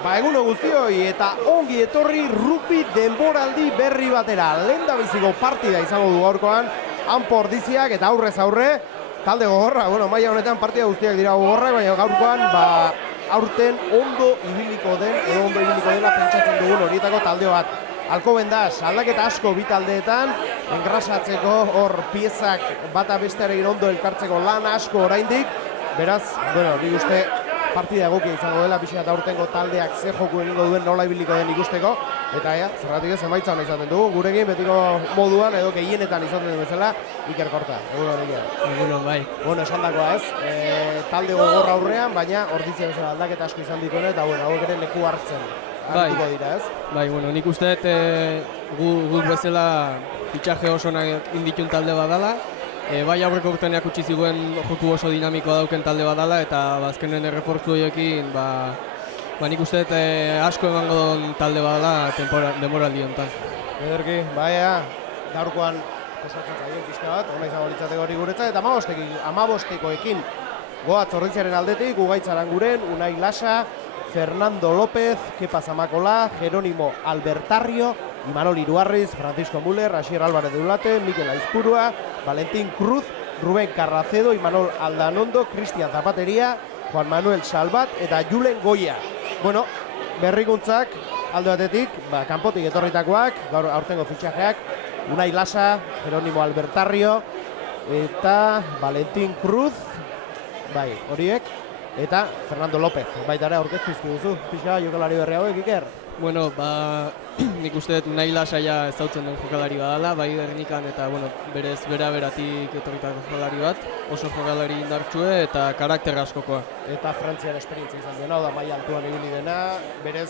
Eguno guztioi eta ongi etorri rugby denboraldi berri batera. Lehendabiziko partida izango du gaurkoan, hanpo ordiziak eta aurrez aurre. Talde gogorra, maila honetan partida guztiak dira gogorrak, baina gaurkoan aurten ondo ibiliko dela pentsatzen dugun horietako talde bat. Alcobendas, aldaketa asko bi taldeetan, engrasatzeko hor piezak bata bestearekin ondo elkartzeko lan asko oraindik. Beraz, nik uste partida egokia izango dela, pixka eta aurtengo taldeak ze joku egingo duen nola ibiliko den ikusteko. Eta zergatik ez emaitza hona izaten dugu, gurekin betiko moduan edo gehienetan izaten den bezala, Iker Korta. Egunon, bai. Esandakoa ez, talde gogorra aurrean, baina ordizia bezala aldaketa asko izan dituen eta hauek ere leku hartzen. Hartuko dira, ez? Bai, nik uste guk bezala fitxaje oso inditun talde badala. Bai aurreko urteneak utzi ziguen joku oso dinamikoa dauken talde badala eta azkenen errefortzu horiekin nik uste asko emango duen talde badala denboraldi honetan. Ederki, gaurkoan pasatzen zaien pixka bat, hona izango litzateko hori guretzat, eta amabostekoekin goatz Ordiziaren aldetik, Ugaitz Aranguren, Unai Lasa, Fernando López, Kepa Zamakola, Jerónimo Albertarrio, Imanol Iruarriz, Francisco Müller, Asier Álvarez de Ulate, Mikel Aizpurua, Valentín Cruz, Rubén Carracedo, Imanol Aldanondo, Cristian Zapateria, Juan Manuel Salvat eta Julen Goya. Berrikuntzak alde batetik, kanpotik etorritakoak, gaur aurtengo fitxajeak, Unai Lasa, Jerónimo Albertarrio eta Valentín Cruz, horiek, eta Fernando López, baita ere aurkeztu izkiduzu, pixka jokalari berri hauek, Iker? Nik uste dut Unai Lasa ez dautzen den jokalari badala, bai Gernikan eta berez beratik etorritako jokalari bat, oso jokalari indartsue eta karakter askokoa. Eta Frantzian esperientzia izan duena, oda maila altuan ibili dena, berez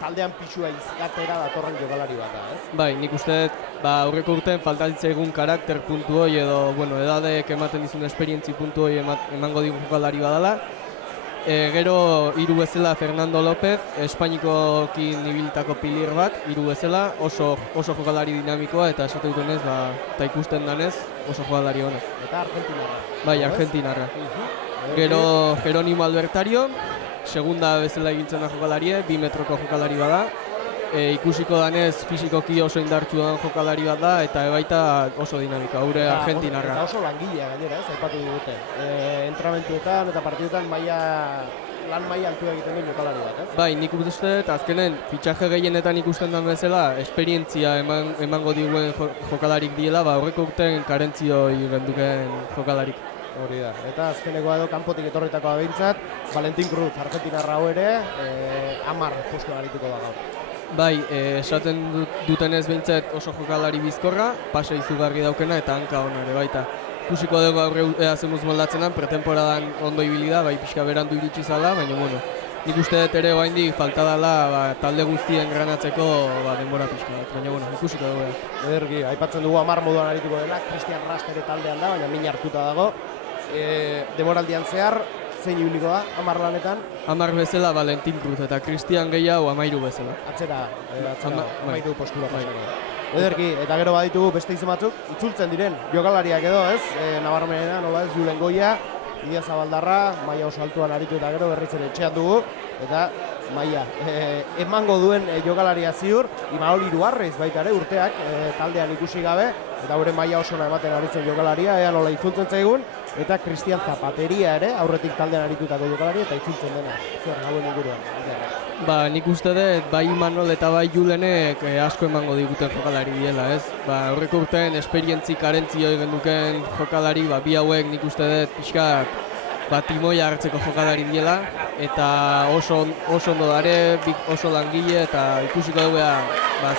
taldean pixua izatera datorren jokalari bat, ez? Bai, nik uste dut aurreko urtean faltatzen egun karakter puntu hoi edo, edadek ematen dizun esperientzi puntu hoi emango digun jokalari badala. Gero hiru bezala Fernando López, Espainikokin ibilitako pilir bat, hiru bezala, oso jokalari dinamikoa eta esate dutenez, eta ikusten danez, oso jokalari hona. Eta argentinarra. Bai, argentinarra. Gero Jerónimo Albertario, segunda bezala egintzen da jokalarie, 2 metroko jokalari bada. Ikusiko danez fizikoki oso indartsu den jokalari bat da eta baita oso dinamika, haure argentinarra. Eta oso langilea gainera, aipatu digute. Entramentuetan eta partiduetan lan maila altua egiten duen jokalari bat, ez? Bai, nik uste dut azkenen fitxaje gehienetan ikusten den bezala esperientzia emango diguen jokalarik diela, aurreko urtean karentzioi genduken jokalarik. Hori da, eta azkenekoa edo kanpotik etorritakoa behintzat, Valentín Cruz, argentinarra hau ere, 10 postuan arituko da gaur. Bai, esaten dutenez behintzat oso jokalari bizkorra, pase izugarri daukena eta hanka hona ere baita. Ikusiko dugu aurre zemuz moldatzenan, pretemporadan ondo ibili da, pixka berandu iritsi zala, baina nik uste dut ere oraindik falta dela talde guztien granatzeko denbora pixka bat, baina ikusiko dugu. Ederki, aipatzen dugu 10 moduan arituko dela, Cristian Rastere taldean da, baina min hartuta dago. Denboraldian zehar, zein ibiliko da, 10 lanetan? 10 bezala Valentín Cruz eta Cristian gehiago 13 bezala. Atzera 13 postura pasako. Ederki, eta gero baditugu beste izen batzuk, itzultzen diren jokalariak edo, ez? Nabarmenena, nola ez, Julen Goya, Idia Zabaldarra, maila oso altuan aritu eta gero berriz ere etxean dugu, eta maila emango duen jokalaria ziur, Imanol Iruarriz baita ere urteak taldean ikusi gabe, eta gure maila oso ematen aritzen jokalaria, ea nola itzultzen zaigun, eta Cristian Zapateria ere, aurretik taldean aritutako jokalaria, eta itzultzen dena, zer, hauen inguruan. Nik uste dut, bai Imanol eta bai Julenek asko emango diguten jokalari diela, ez? Aurreko urtean esperientzi karentzi hori genduken jokalari, bi hauek nik uste dut pixkat timoia hartzeko jokalari diela, eta oso ondo dare, oso langile, eta ikusiko dugu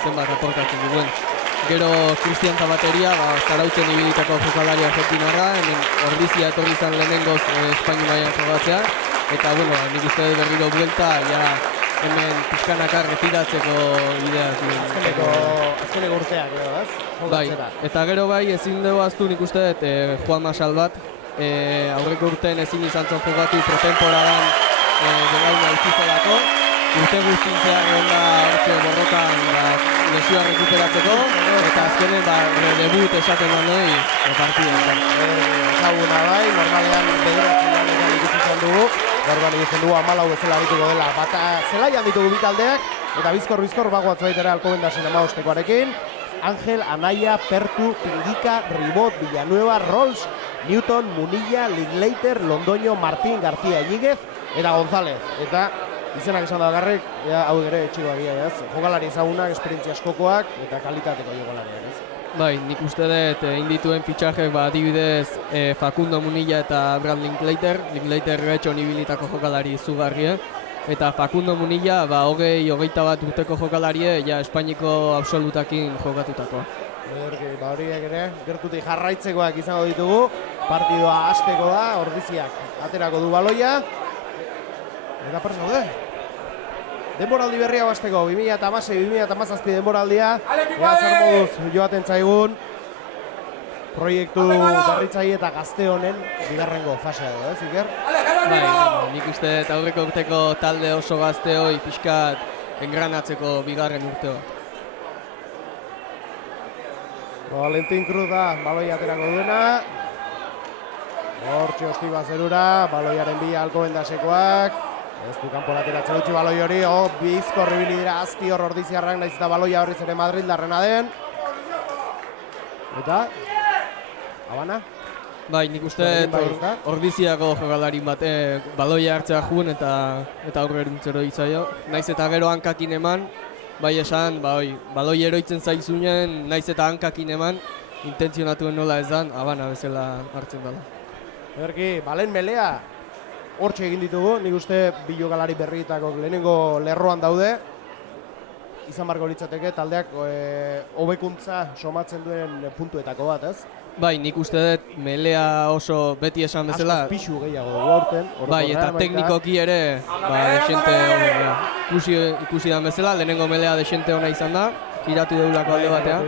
zenbat aportatzen duguen. Gero Cristian Zapateria, Zarauten ibilitako jokalari argentinarra, hemen Ordizia etorri izan lehenengoz Espainia mailan jokatzea, eta nik uste dut berriro buelta, hemen pixkanaka retiratzeko idea ziren. Azkeneko urteak, ez? Bai, eta gero ezin dugu aztu nik uste dut Juanma Salvat, aurreko urtean ezin izan zon jokatu pretemporadan degauna ikizelako. Urte guztin zehar egon da hortze borrokan lesioa rekuperatzeko, eta azkenen debut esaten manoi partiden. Ezaguna bai, normalean bederatzen lanetan ikusi izan dugu, Gaurban egiten dugu 14 bezala arituko dela. Bata zelaian ditugu bi taldeak eta bizkor bagoatz baitera Alcobendasen 15koarekin. Ángel, Anaya, Pertu, Pingika, Ribot, Villanueva, Rolls, Newton, Munilla, Linklater, Londoño, Martín, García, Iñiguez eta González. Eta izenak esan da bakarrik, hau ere etxikoak ez. Jokalari ezagunak, esperientzia askokoak eta kalitateko jokalariak ez. Bai, nik uste dut egin dituen fitxajek adibidez Facundo Munilla eta Brad Linklater. Linklater etxon ibilitako jokalari izugarrie. Eta Facundo Munilla, 21 urteko jokalarie, ja Espainiko absolutakin jokatutako. Horiek ere, gertutik jarraitzekoak izango ditugu. Partidua hasteko da, Ordiziak aterako du baloia. Eta prest gaude. Denboraldi berria hasteko, 2016-2017 denboraldia. Ea zer moduz joaten zaigun. Proiektu berritzaile eta gazte honen bigarrengo fasea edo, Iker? Bai, nik uste dut aurreko urteko talde oso gazte hoi pixkat engranatzeko bigarren urteo. Valentin Cruz da, baloi aterako duena. Hortxe hostiba zerura, baloiaren bila Alcobendasekoak. Ez du kanpo lateratzen utzi baloi hori, bizkor ibili dira azti hor Ordiziarrak, naiz eta baloia horriz ere Madrildarrena den. Eta, Habana? Bai, nik uste Ordiziako jokalari bate baloia hartzea juen eta aurre erintzero izaio. Naiz eta gero hankakin eman, bai esan, baloi eroitzen zaizunen, naiz eta hankakin eman, intentzionatuen nola ez dan, Habana bezala hartzen dela. Berki, Balen Melea, hortxe egin ditugu, nik uste bi jokalari berrietako lehenengo lerroan daude. Izan barko litzateke taldeak hobekuntza somatzen duen puntuetako bat, ez? Bai, nik uste dut Melea oso beti esan bezala. Askoz pixu gehiago dugu aurten. Bai, eta teknikoki ere, desente ikusi dan bezala, lehenengo Melea desente ona izan da, giratu deulako alde batean.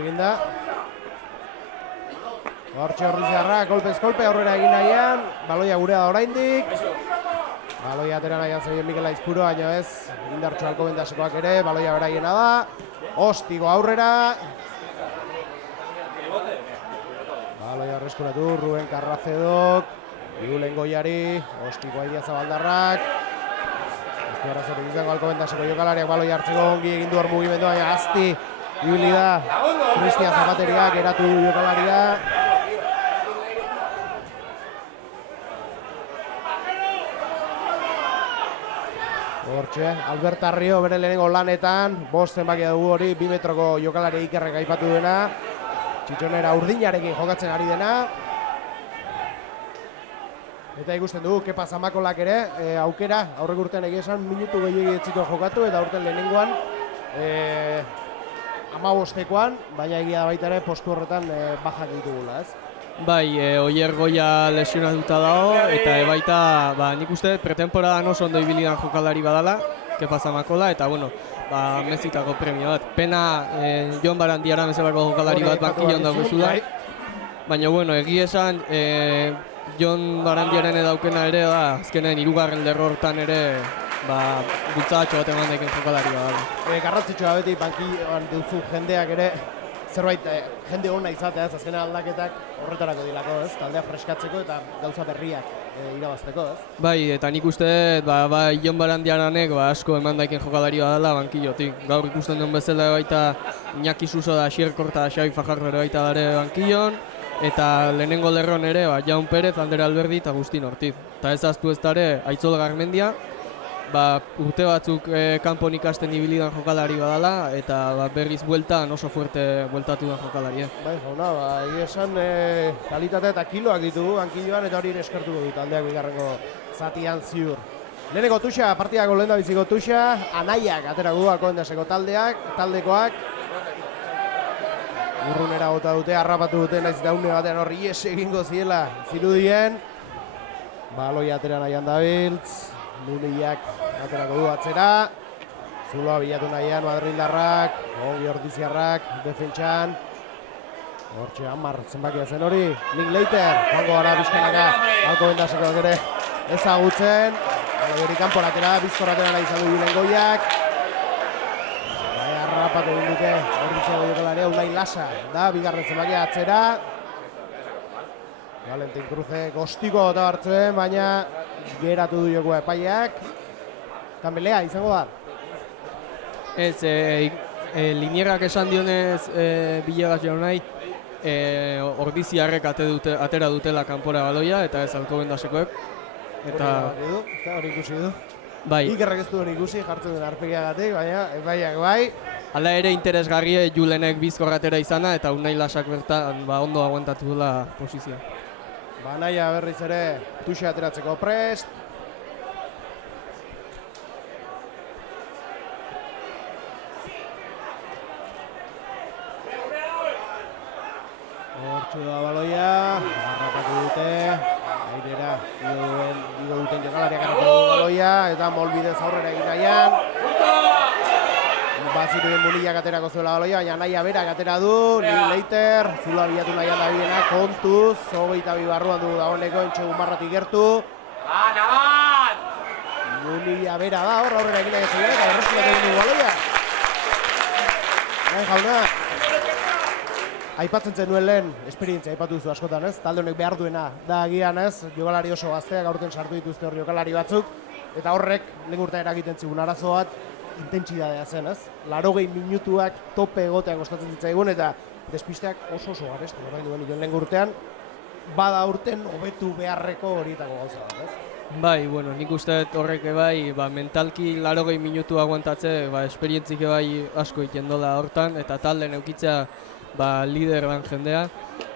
Hortxe Ordiziarra, kolpez-kolpe aurrera egin nahian, baloia gurea da oraindik. Baloia atera nahian zegoen Mikel Aizpuro, baina ez, indartxo Alcobendasekoak ere, baloia beraiena da. Ostigo aurrera. Baloia arreskuratu, Ruben Carracedok, Irulen Goiari, Ostiko Aidia Zabaldarrak. Osti arrazorik izango Alcobendaseko jokalariak baloia hartzeko ongi egin du hor mugimendua, baina azti ibili da Cristian Zapateriak eratu du jokalaria. Hortxe, Albert Arrio bere lehenengo lanetan, 5 zenbakia dugu hori, 2 metroko jokalari Ikerrek aipatu duena. Txitxonera urdinarekin jokatzen ari dena. Eta ikusten dugu, Kepa Zamakolak ere, aukera, aurrek urtean egia esan, minutu gehiagi etziko jokatu, eta urten lehenengoan, 15koan, baina egia da baita ere, postu horretan bajak ditugula, ez? Bai, Oier Goia lesionatuta dago, eta baita, nik uste pretemporadan oso ondo ibilidan jokalari badala, Kepa Zamakola, eta bueno, mezitako premio bat. Pena Jon Barandiara bezalako jokalari bat bankilon dago da. Baina bueno, egia esan Jon Barandiaren edaukena ere da, azkenen 3. lerro hortan ere bultzatxo bat eman daiken jokalari bat. Garrantzitsua beti bankilloan duzu jendeak ere, zerbait jende hona izatea ez, azkenean aldaketak horretarako dilako ez, taldea freskatzeko eta gauza berriak irabazteko ez. Bai, eta nik uste Jon Barandiaranek asko eman daiken jokalari badala bankillotik. Gaur ikusten duen bezala baita Iñaki Suso da Asier Korta da Xabi Fajardo ere baita dare bankillon, eta lehenengo lerron ere Jaun Perez, Ander Alberdi eta Agustin Ortiz. Eta ez aztu ez dare Aitzol Garmendia, urte batzuk kanpon ikasten ibilidan jokalari badala, eta berriz bueltan oso fuerte bueltatu da jokalari. Bai, jauna, egia esan kalitatea eta kiloak ditugu bankilloan, eta hori eskertuko du taldeak bigarrengo zatian ziur. Leheneko tuxa, partidako lehen da biziko tuxa, Anaiak aterako du Alcobendaseko taldekoak. Urrunera bota dute, harrapatu dute, naiz eta une batean horri ies egingo ziela zirudien. Baloi atera nahian dabiltz, Munillak aterako du atzera. Zuloa bilatu nahian Madrildarrak, ongi Ordiziarrak, defentsan. Hortxe 10 zenbakia zen hori, Linklater, joango gara bizkanaka, Alcobendasekoak ere ezagutzen. Baloi hori kanporatera, bizkoratera nahi izan du Irulen Goiak. Harrapatu egin dute Ordiziako jokalarea, Unai Lasa da, bigarren zenbakia atzera. Valentin Cruzek ostiko eta hartzen, baina geratu du jokoa epaileak. Kanbelea izango da. Ez, linierak esan dionez Bilegas jaunai, ordiziarrek atera dutela kanpora baloia eta ez Alcobendasekoek. Eta hori ikusi du. bai, Ikerrek ez du hori ikusi jartzen den arpegiagatik, baina epaileak bai. hala ere interesgarrie Julenek bizkorra atera izana eta Unai Lasak bertan ondo aguantatu dela posizioa. Banaia berriz ere tuxe ateratzeko prest. Hortxu da baloia, harrapatu dute, airera, ido duten jokalariak harrapatu du baloia, eta molbidez aurrera egin nahian. Baziruen Munillak aterako zuela baloia, baina naia berak atera du, Linklater, zula bilatu nahian da biena, kontuz, 22 barruan du dagoeneko, entxegun marratik gertu. Munilla bera da, aurrera egin nahi zegoen, eta berrezkiak egin du baloia. Nahi jauna. Aipatzen zenuen lehen, esperientzia aipatu duzu askotan, ez? Talde honek behar duena da agian, ez? Jokalari oso gazteak aurten sartu dituzte hor jokalari batzuk, eta horrek lehen urtean eragiten zigun arazo bat, intentsidadeak zen, ez? 80 minutuak tope egotea kostatzen zitzaigun, eta despisteak oso garestu, orain duen lehen urtean, bada urten hobetu beharreko horietako gauza bat, ez? Bai, bueno, nik uste dut horrek bai, mentalki 80 minutu aguantatze, esperientzik bai asko egiten dola hortan, eta talde neukitzea lider dan jendea,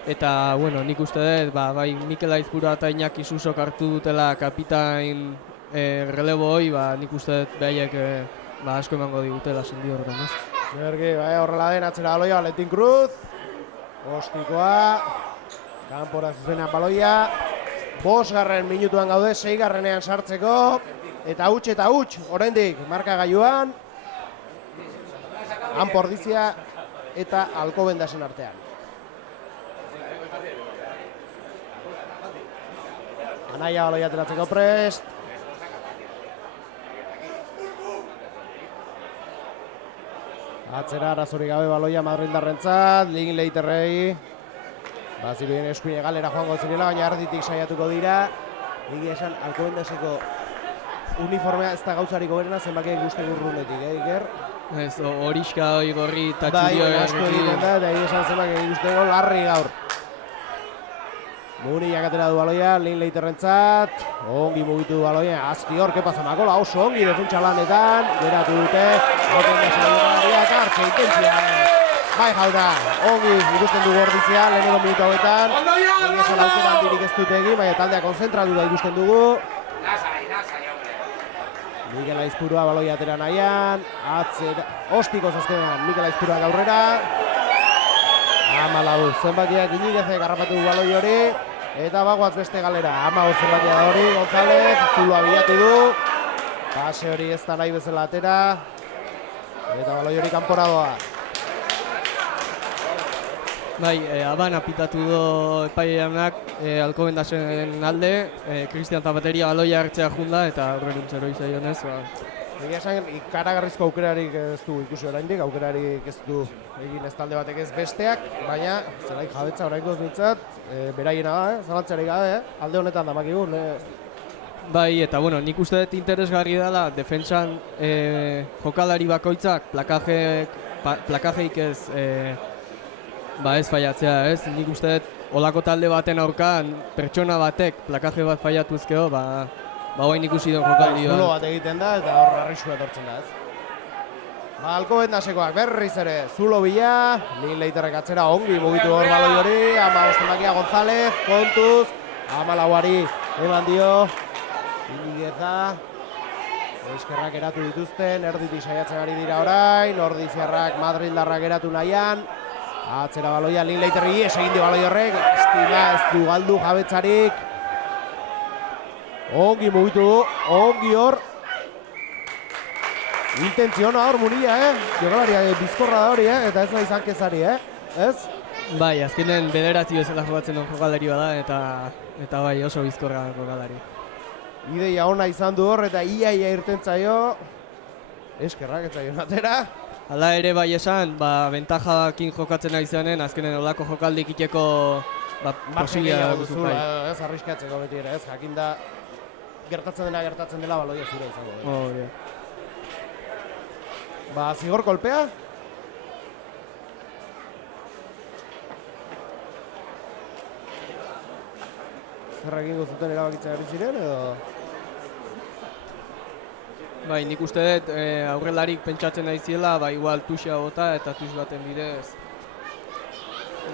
eta bueno, nik uste dut, bai Mikel Aizpuru eta Iñaki Susok hartu dutela kapitain relebo hoi, nik uste dut behaiek asko emango digutela sendi horretan, ez? Bergi, bai horrela den atzera baloia, Valentin Cruz, ostikoa, kanpora zuzenean baloia, 5. minutuan gaude, 6. sartzeko, eta huts, oraindik markagailuan, Anpordizia eta Alcobendasen artean. Anaia baloia ateratzeko prest. Atzera arazorik gabe baloia madrildarrentzat, Linklaterrei. Bazirudien eskuine galera joango zirela, baina erditik saiatuko dira. Egia esan, Alcobendaseko uniformea ez da gauzarik hoberena zenbakiak guzti gurrunetik, Iker? Ez, horiska hori gorri eta Bai, txurio asko egiten da, eta egia esan zenbakiak guztiago larri gaur. Munillak atera du baloia, Linklaterrentzat, ongi mugitu du baloia, azki hor, kepa Makola, oso ongi defentsa lanetan, geratu dute, eta hartze intentzia. Bai jauna, ongi ikusten dugu ordizia, lehenengo minutu hauetan, egia esan aukera handirik ez dute egin, baina taldea konzentratu da ikusten dugu. Mikel Aizpurua baloia atera nahian, atzera, ostiko zazkenean, Mikel Aizpurua gaurrera. 14 zenbakiak Iñiguezek harrapatu du baloi hori, eta bagoaz beste galera, 15 zenbakia da hori, González, Zulua bilatu du, pase hori ez da nahi bezala atera, eta baloi hori kanpora doa. Bai, aban apitatu du epaileanak Alcobendasen alde, Cristian Zapateria baloia hartzea junda eta horrenuntzero izaionez. Egia esan, ikaragarrizko aukerarik ez du ikusi oraindik, aukerarik ez du egin ez talde batek ez besteak, baina zelaik jabetza oraingoz nintzat, beraiena da, zalantzarik gabe, alde honetan damakigun. Bai, eta bueno, nik uste dut interesgarri dela, defentsan jokalari bakoitzak plakajeik ez ez faiatzea, ez? Nik uste dut, olako talde baten aurkaan, pertsona batek plakaje bat faiatuzkeo, hoain ikusi duen jokaldi Zulo bat egiten da eta hor arriskua etortzen da, ez? Alcobendasekoak berriz ere, Zulo bila, Linklaterrek atzera ongi mugitu hor baloi hori, 15 zenbakia González, kontuz, 14ari eman dio, Iñigueza, eskerrak eratu dituzten, erditik saiatzen ari dira orain, ordiziarrak, madrildarrak eratu nahian, atzera baloia Linklaterri egin dio baloi horrek, estima ez du galdu jabetzarik, ongi mugitu du, ongi hor. Intentziona hor Munilla, jokalaria bizkorra da hori, eta ez nahi zankezari, ez? Bai, azkenen bederatzi bezala jokatzen duen jokalari bada, eta bai oso bizkorra jokalari. Ideia ona izan du hor, eta iaia irten zaio, eskerrak ez zaio atera. Hala ere bai esan, bentajakin jokatzen ari zenen, azkenen olako jokaldik iteko Markegia duzula, ez arriskatzeko beti ere, ez jakinda gertatzen dela baloia zure izango da. Hori. Ba, zigor kolpea. Zer egingo zuten erabakitzen ari ziren, edo? Bai, nik uste dut aurrelarik pentsatzen naiziela, ba, igual tuxea bota eta tux baten bidez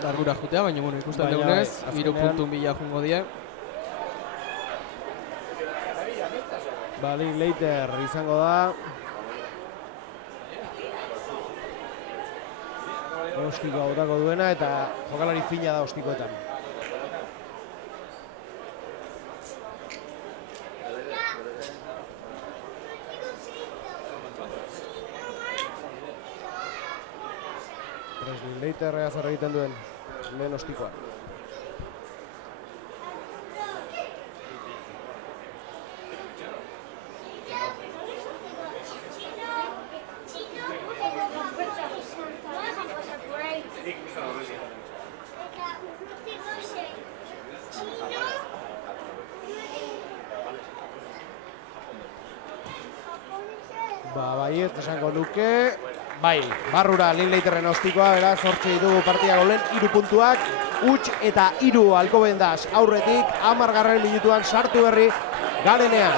largura jutea, baina bueno, ikusten dugunez, 3 puntun bila jungo die. Ba, Linklater izango da. Ostikoa botako duena eta jokalari fina da ostikoetan. Linklater zer egiten duen lehen ostikoa. Ba, baiet, esango nuke. Bai, barrura Linklaterren ostikoa, beraz, hortxe ditugu partida golen, 3 puntuak, huts eta 3 Alcobendas aurretik, 10. minutuan sartu berri garenean.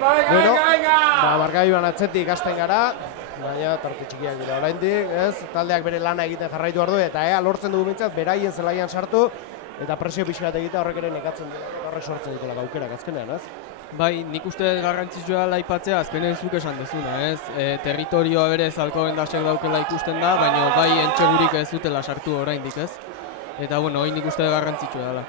Bueno, ba, markagailuan atzetik hasten gara, baina tarte txikiak dira oraindik, ez? Taldeak bere lana egiten jarraitu behar du, eta lortzen dugu mintzat, beraien zelaian sartu, eta presio pixkat egitea horrek ere nekatzen dira, horrek sortzen dituela aukerak azkenean, ez? Bai, nik uste garrantzitsua dela aipatzea azkenen zuk esan dezuna, ez? Territorioa berez Alcobendasek daukela ikusten da, baina bai entxegurik ez dutela sartu oraindik, ez? Eta bueno, hori nik uste garrantzitsua dela.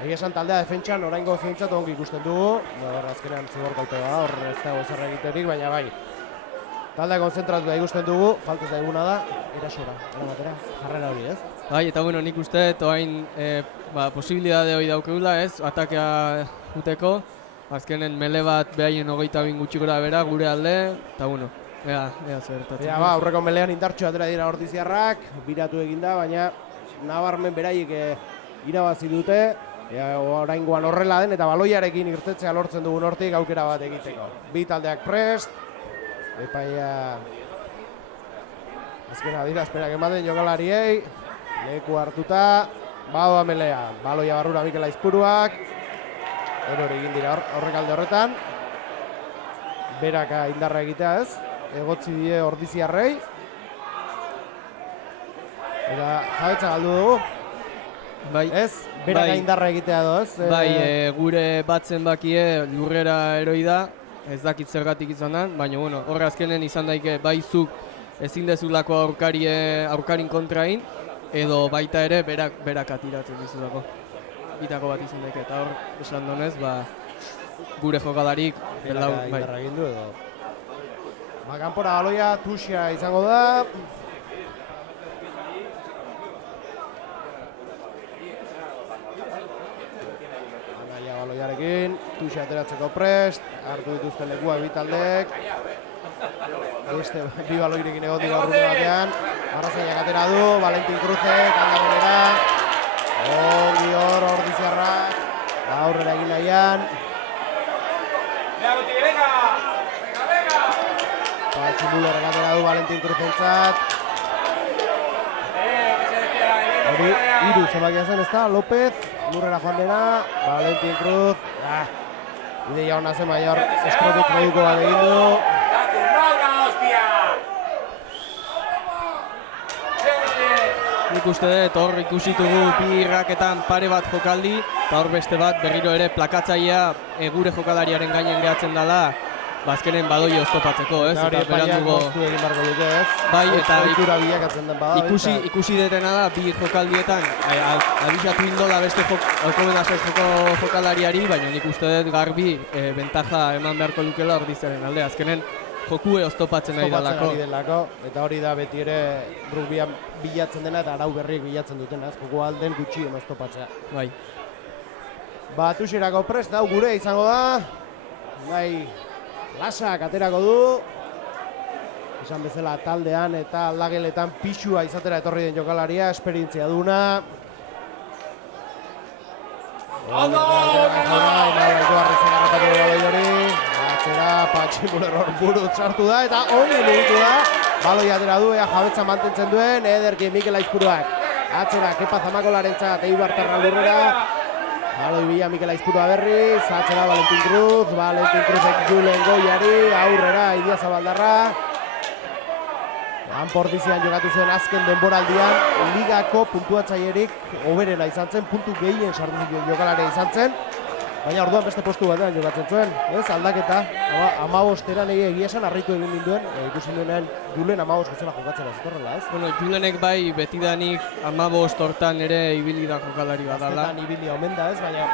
Egia esan taldea defentsan oraingo zintzat ongi ikusten dugu, azkenean zigor kolpea hor ez dago zer egiterik, baina bai. Taldea konzentratu da ikusten dugu, faltez da eguna da, erasora, eramatera, jarrera hori, ez? Bai, eta bueno, nik uste orain posibilitate hori daukegula, ez? Atakea juteko. Azkenen mele bat behaien 22 gutxi gora bera gure alde, eta bueno, ea zertatzen. Ba, aurreko melean indartxo atera dira ordiziarrak, biratu eginda, baina nabarmen beraiek irabazi dute, oraingoan horrela den, eta baloiarekin irtetzea lortzen dugun hortik aukera bat egiteko. Bi taldeak prest, epaia azken adierazpenak ematen jokalariei, leku hartuta, badoa melea, baloia barrura Mikel Aizpuruak, erori egin dira horrek alde horretan. Beraka indarra egitea, ez? Egotzi die ordiziarrei. Eta jabetza galdu dugu. Bai, ez? Beraka indarra egitea edo, ez? Bai, gure batzen bakie lurrera eroi da, ez dakit zergatik izan da, baina bueno, horre azkenen izan daike bai zuk ezin dezulako aurkarin kontrain, edo baita ere berak atiratzen dizulako. Bitako bat izan daike, eta hor, esan donez, gure jokalarik indarra egin du edo. Kanpora baloia tuxia izango da. Anaia baloiarekin, tuxia ateratzeko prest, hartu dituzten lekuak bitaldeek. Beste bi baloirekin egon dira urrute batean. Arrazainak atera du, Valentin Cruzek, aldamonera. Ongi hor, ordiziarrak, aurrera egin nahian. Tximbulerrak atera du Valentin Cruzentzat. Hori, 3 zenbakia zen, ezta? López, lurrera joan dena, Valentin Cruz. Ideia hona zen, baina hor estrotik moduko bat egin du. Nik uste dut hor ikusitugu bi raketan pare bat jokaldi, eta hor beste bat berriro ere plakatzailea gure jokalariaren gainen gehatzen dela, azkenen badoi oztopatzeko, ez? Eta epaiak moztu egin barko dute, ez? Bai, eta ikusi detena da bi jokaldietan, abisatu indola beste Alcobendasek jokalariari, baina nik uste dut garbi bentaja eman beharko lukela ordizaren alde, azkenen jokue oztopatzen ari delako. Eta hori da beti ere rugbian bilatzen dena eta arau berriek bilatzen dutena, ez? Joko alden gutxien oztopatzea. Bai. Tuxerako prest hau gure izango da. Bai, lasak aterako du. Esan bezala taldean eta aldageletan pixua izatera etorri den jokalaria, esperientzia duna. Atzera Patxi Muller hor buruz sartu da eta ongi mugitu da. Baloi atera du, jabetza mantentzen duen, ederki Mikel Aizpuruak. Atzera Kepa Zamakolarentzat Eibar Terra lurrera. Baloi bila Mikel Aizpurua berriz, atzera Valentin Cruzek Julen Goiari, aurrera Idia Zabaldarra. Anportizian jokatu zuen azken denboraldian, ligako puntuatzailerik hoberena izan zen, puntu gehien sartu zuen jokalarea izan zen. Baina orduan beste postu batean jokatzen zuen, ez? Aldaketa, 15 egia esan harritu egin ninduen, ikusi nuenean Julen 15 bezala jokatzen ez horrela, ez? Bueno, Julenek bai betidanik 15 hortan ere ibili da jokalari badala. Azketan ibili omen da, ez? Baina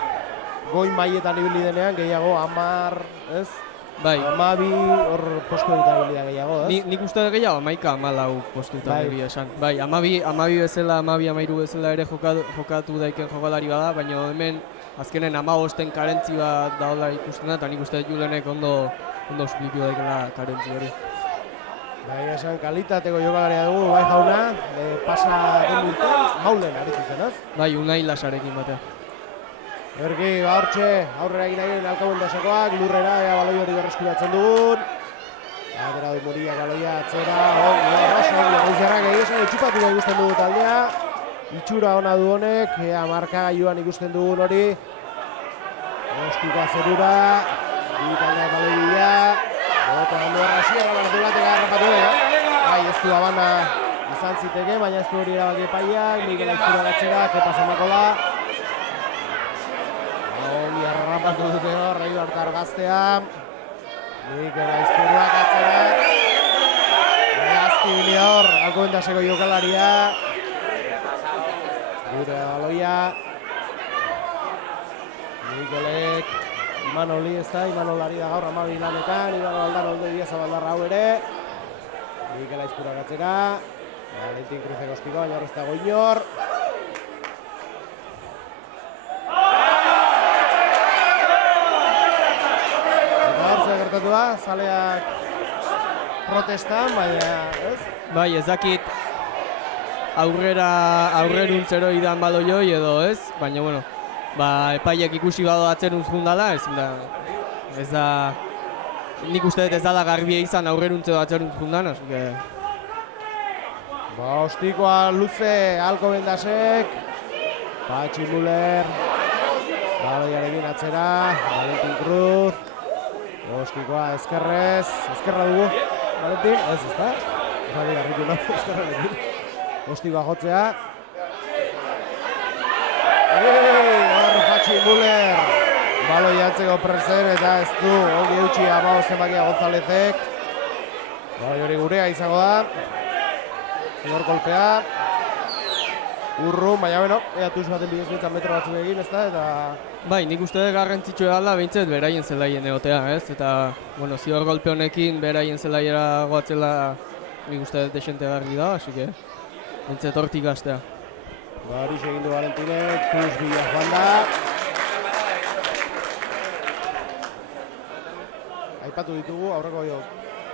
goi mailetan ibili denean gehiago 10, ez? Bai. 12 hor postu egiten ibili da gehiago, ez? Nik uste da gehiago 11-14 postuetan egia esan. Bai, 12 bezala, 12-13 bezala ere jokatu daiken jokalari bada, baina hemen azkenen 15-en karentzi bat daola ikusten da, eta nik uste Julenek ondo suplitu daikela karentzi hori. Bai, esan kalitateko jokalaria dugu, bai jauna, pasa den urtean, Maulen aritu zen, ez? Bai, Unai Lasarekin batea. Berki, hortxe, aurrera egin egin Alkauen dasakoak, lurrera, baloi hori berreskuratzen dugun. Atera du Muriak baloia atzera, Gauziarrak egin etxupatu da ikusten dugu taldea. Itxura ona du honek, markagailuan ikusten dugun hori. Ostikoa zerura, taldea baloi bila. Eta handuarra Sierra Bardulatek agarrapatu bai, ez du abana izan ziteke, baina ez du hori erabaki epaiak, Mikel Aizpurua gatzera, Kepa Zamakola. Ongi arrapatu dute hor, Eibar gaztea. Mikel Aizpurua gatzera. Gazti bili hor, Alkoen daseko jokalaria. Gure baloia. Mikelek. Imanoli ez da, Imanolari da gaur 12 lanetan, Imanol Aldano Olde Idia Zabaldarra hau ere. Mikel Aizpurua gatzera. Valentin Cruzek ostiko, baina horrez dago inor. Eta hor zer gertatu da, zaleak protestan, baina ez? Bai, ez dakit aurreruntzero idan baloioi edo ez, baina bueno, epaiek ikusi bado atzeruntz jundala, ez da, nik uste dut ez dala garbia izan aurreruntzero atzeruntz jundan, ostikoa luze Alkoben dasek, Patxi Muller, baloiarekin atzera, Valentin Cruz, ostikoa ezkerra dugu, Valentin, ez da? Bale, garritu nago, ezkerrarekin. Ostikoa jotzea. Hor Patxi Muller, baloi atzeko prezen eta ez du, ongi eutxi 15 zenbakia Gonzalezek. Baloi hori gurea izango da. Hor kolpea. Urrun, baina bueno, tus baten bidez bintzan metro batzuk egin, ez da, eta... Bai, nik uste dut garrantzitsua dela behintzet beraien zelaien egotea, ez? Eta, bueno, zior golpe honekin beraien zelaiera goatzela nik uste dut desente garri da, así que behintzet hortik gaztea. Hori egin du Valentinek, Tuz bila joan da. Aipatu ditugu, aurreko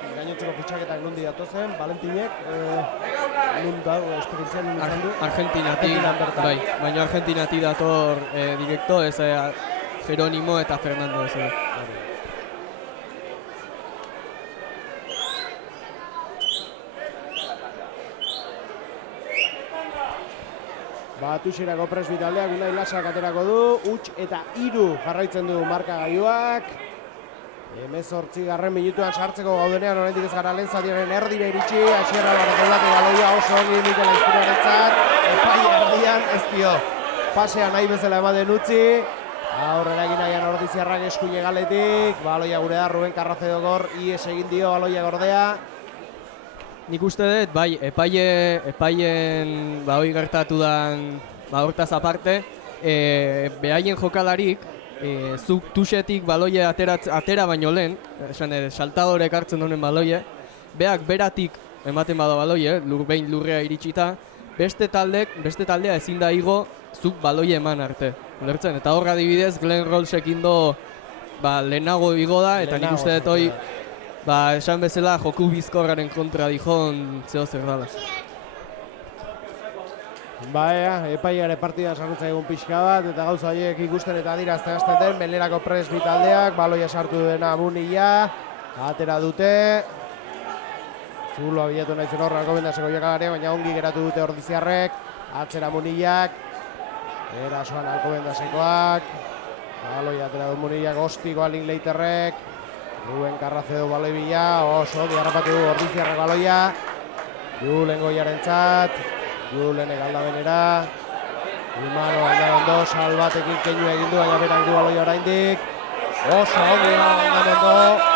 gainontzeko fitxaketak nondi datozen, Valentinek, nun dago, esperientzian nun izan du? Argentinatik, bai, baina Argentinatik dator direkto, ez Jerónimo eta Fernando ez. Tuxerako presbitaldeak Unai Lasak aterako du, huts eta 3 jarraitzen du markagailuak. 18. minutuan sartzeko gaudenean, oraindik ez gara lehen zatiaren erdira iritsi, Sierra Bardulatek baloia oso ongi Mikel Aizpuruarentzat, epai erdian ez dio. Pasea nahi bezala ematen utzi, aurrera egin nahian Ordiziarrak eskuine galetik, baloia gure da Ruben Carracedogor, ies egin dio baloia gordea. Nik uste dut, bai, epaien hori gertatu dan hortaz aparte, behaien jokalarik, zuk tuxetik baloie atera baino lehen, saltadorek hartzen honen baloie, beak beratik ematen bada baloie, behin lurrea iritsita, beste taldea ezin da igo zuk baloie eman arte. Ulertzen, eta horra adibidez, Glenn Rawlsek indo lehenago igo da, eta nik uste dut hori, esan bezala joku bizkorraren kontra dijon zeo zer dala. Baina, epaiare partidan sarrutza egun pixka bat, eta gauza horiek ikusten eta adirazten hasten den, Belerako Presbi taldeak, baloia sartu duena Munilla, atera dute, Zuloa bilatu nahi zen horra Alkobendaseko jokalariak, baina ongi geratu dute Ordiziarrek, atzera Munillak, erasoan Alkobendasekoak, baloia atera du Munillak, ostikoa Linklaterrek, Ruben Carracedo baloi bila, oso diarrapatu du Ordiziarrek baloia, Julen Goiarentzat, Julenek aldabenera, Imano Aldanondo, salbatekin keinu egin du, baina berak du baloia oraindik, oso ongi Aldanondo,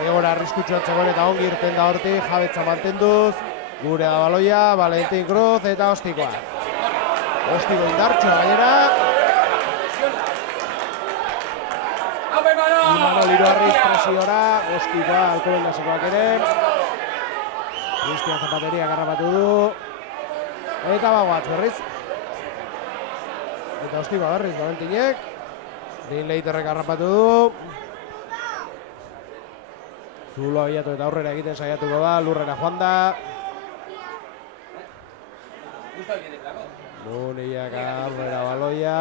egora arriskutsuan zegoen eta ongi irten da hortik, jabetza mantenduz, gure da baloia, Valentin Cruz eta ostikoa. Ostiko indartxoa gainera. Imano Liroarriz presiora, ostikoa Alkobendasekoak ere. Cristian Zapateria garrapatu du. Eta bagoatz berriz. Eta ostikoa berriz, Valentinek. Linklaterrek garrapatu du. Zuloa bilatu eta aurrera egiten saiatuko da, lurrera joan da. Munillak aurrera baloia.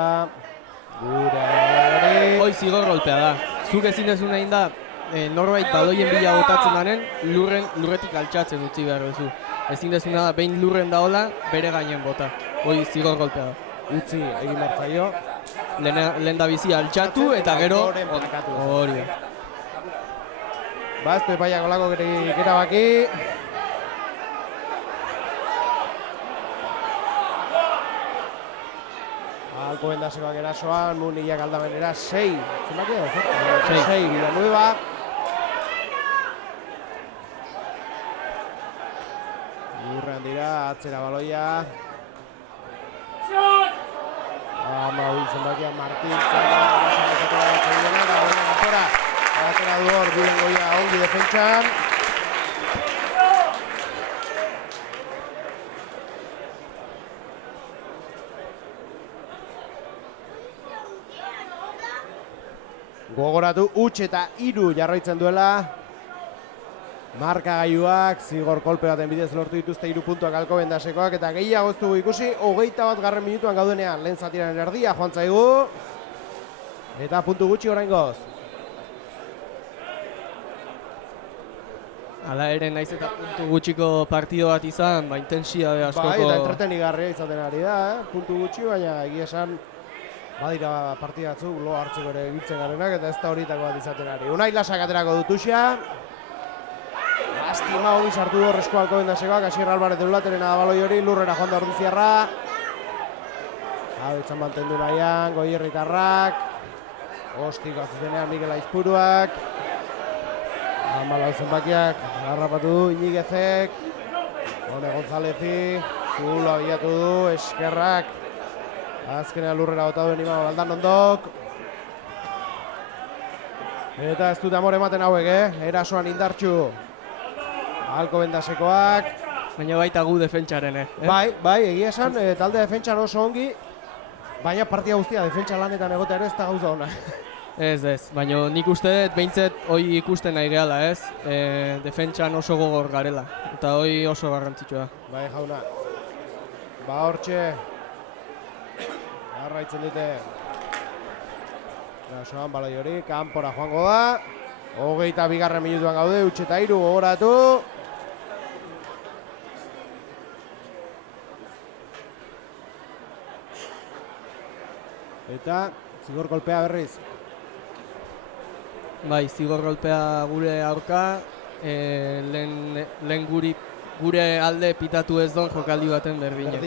Gure hori. Hoi zigor golpea da. Zuk ezin dezun egin da, norbait baloien bila botatzen daren, lurretik altxatzen utzi behar duzu. Ezin dezuna da, behin lurren daola, bere gainen bota. Hoi zigor golpea da. Utzi egin martzaio. Lehen da bizi altxatu eta gero hori da. Baztu epaiak olako gerikera baki. Alkobendasekoak erasoan, Munillak aldamenera 6. Zenbaki edo? 6, Villanueva. Lurrean dira, atzera baloia. Amabil zenbakia Martín atera du hor, Bilen Goia ongi defentsan. Gogoratu, huts eta 3 jarraitzen duela. Markagailuak, zigor kolpe baten bidez lortu dituzte 3 puntuak Alkobendasekoak eta gehiago ez dugu ikusi, 21. minutuan gaudenean lehen zatiran erdia joan zaigu. Eta puntu gutxi oraingoz. Hala ere naiz eta puntu gutxiko partido bat izan, intensitate askoko. Bai, eta entretenigarria izaten ari da, puntu gutxi, baina egia esan badira partida batzuk lo hartzeko ere ibiltzen garenak eta ez da horietako bat izaten ari. Unai Lasak aterako du Tuxa. Lastima ongi sartu du Horrezko Alkobendasekoak, Asier Alvarez deulaterena da baloi hori, lurrera joan da Ordiziarra. Habetzan mantendu nahian, Goierritarrak. Ostiko azuzenean Mikel Aizpuruak. Amalau zenbakiak, harrapatu du Iñiguezek. Hone Gonzálezi, Zuloa bilatu du, eskerrak. Azkenean lurrera bota duen Imano Aldanondok. Eta ez dute amore ematen hauek, erasoan indartxu. Alkobendasekoak. Baina baita gu defentsaren, Bai, egia esan, talde defentsan oso ongi. Baina partia guztia defentsa lanetan egotea ere ez da gauza ona. Ez, baina nik uste dut behintzet hoi ikusten nahi gehala, ez? Defentsan oso gogor garela, eta hoi oso garrantzitsua. Bai, jauna. Ba hortxe. Jarraitzen dute. Erasoan baloi hori, kanpora joango da. 22. minutuan gaude, huts eta 3 gogoratu. Eta zigor kolpea berriz. Bai, zigor golpea gure aurka, lehen gure alde pitatu ez don jokaldi baten berdina.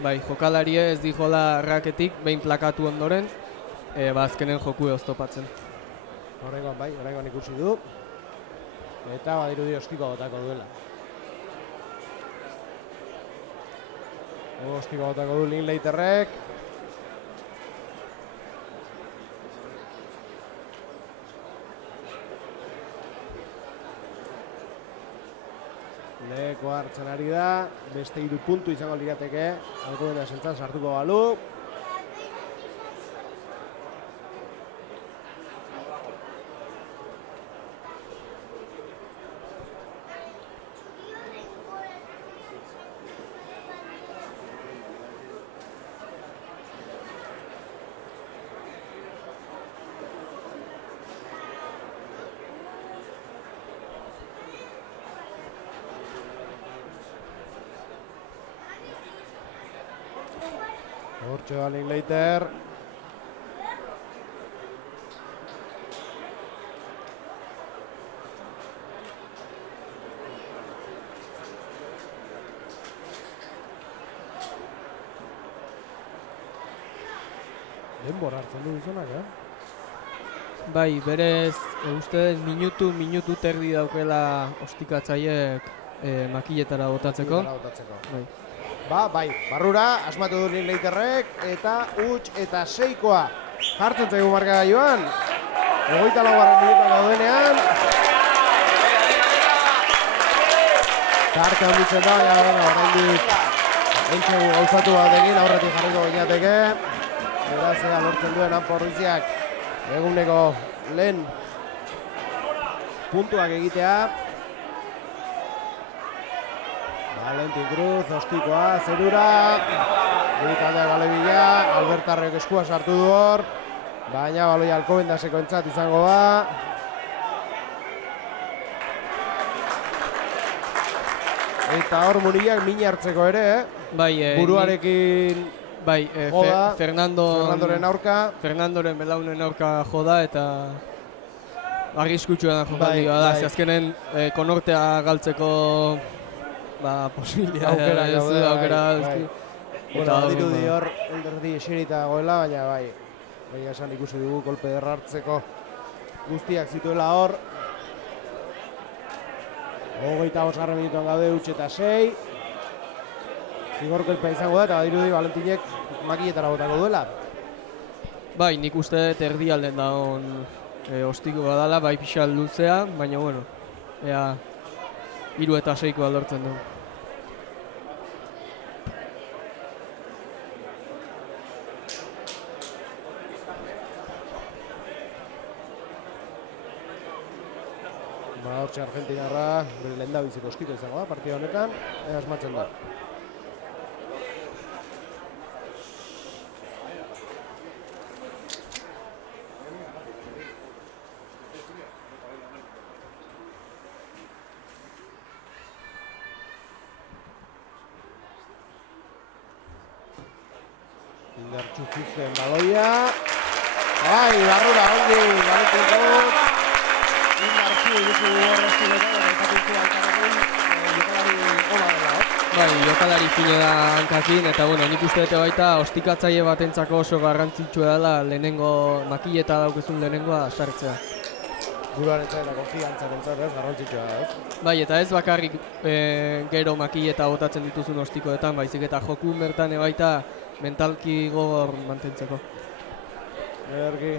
Bai, jokalarie ez dijola raketik, behin plakatu ondoren, azkenen jokue oztopatzen. Horrengoan bai, horrengoan ikusi du. Eta badirudi ostiko botako duela. Ostiko botako du Linklaterrek. Leko hartzen ari da, beste 3 puntu izango lirateke, Alkobendasentzat sartuko balu. Joseba Linklater. Denbora hartzen du gizonak, Bai, berez, uste minutu terdi daukela ostikatzaiek makilletara botatzeko. Bai. Bai, barrura, asmatu du Linklaterrek, eta huts eta seikoa jartzen zaigu markagailuan. 24 minutuan daudenean. Tarte handitzen da, baina oraindik entxe gauzatu batekin aurretik jarriko ginateke. Beraz, lortzen duen Anporriziak eguneko lehen puntuak egitea. Valentin Cruz, ostikoa, zerura. Gurikaldea Galebila, Albertarrek eskua sartu du hor. Baina baloia Alcobendaseko entzat izango da. Eta hor Munillak min hartzeko ere, Bai, buruarekin bai, joda, Fernandoren aurka. Fernandoren belaunen aurka joda eta arriskutsua da jokaldioa da. Bai. Azkenen konortea galtzeko posibilitatea aukera bai. Bueno, dirudi hor elderdi eserita goela, baina bai. Baina esan ikusi dugu kolpe derra hartzeko guztiak zituela hor. 25 minutuan gaude, huts eta 6. Zigorkolpea izango da, eta badirudi Valentinek makilletara botako duela. Bai, nik uste dut erdialden dagoen ostiko badala, bai pixal luzea, baina bueno, ea 3 eta 6koa lortzen du. Hortxe Argentinarra, bere lehen da biziko ostiko izango da, partida honetan, asmatzen da. Indartxu zuzen baloia. Bai, barrura ongi, Valentin Cruz. Indartxu duzu horreztiletan, eta ikatuntzea alkarrekin jokalari ona dela, Bai, jokalari fino da hankazin, eta bueno, nik uste dute baita ostikatzaile batentzako oso garrantzitsua dela lehenengo makilleta daukezun lehenengoa sartzea. Buruarentzat eta konfiantzarentzat garrantzitsua da, Bai, eta ez bakarrik gero makilleta botatzen dituzun ostikoetan, baizik eta jokun bertan baita mentalki gogor mantentzeko. Ederki,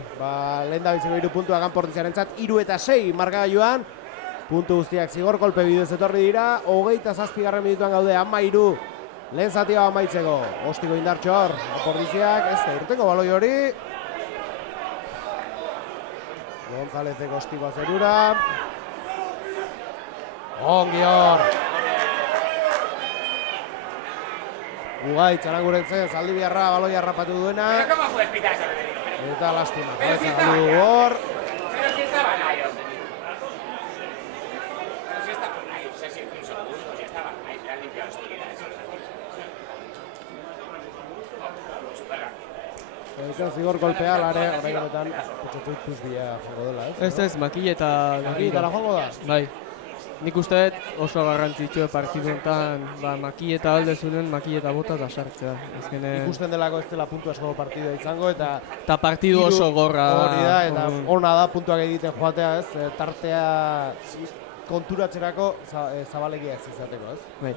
lehen da biziko 3 puntuak Anporriziarentzat, 3 eta 6 markagailuan. Puntu guztiak zigor kolpe bidez etorri dira, 27 minutuan gaude, 13. Lehen zatia amaitzeko, ostiko indartxo hor, Anporriziak, ez da irteko baloi hori. Gonzalezek ostikoa zerura. Ongi hor. Ugaitz Arangurentzen, Zaldibiarra baloia harrapatu duena. Eta lastima, jarretza galdu du hor. Eta zigor kolpea, lare, orain honetan, putxotzeit puzbia jongo dela, ez? Ez, makilleta... Makilletara jongo da? Bai. Nik uste dut oso garrantzitsua partidu honetan, makilleta aldezunen, makilleta bota eta sartzea. Ikusten delako ez dela puntu asko partidua izango, eta partidu oso gorra da. Hori da, eta ona da puntuak egiten joatea, ez? Tartea konturatzerako zabalegia ez izateko, ez?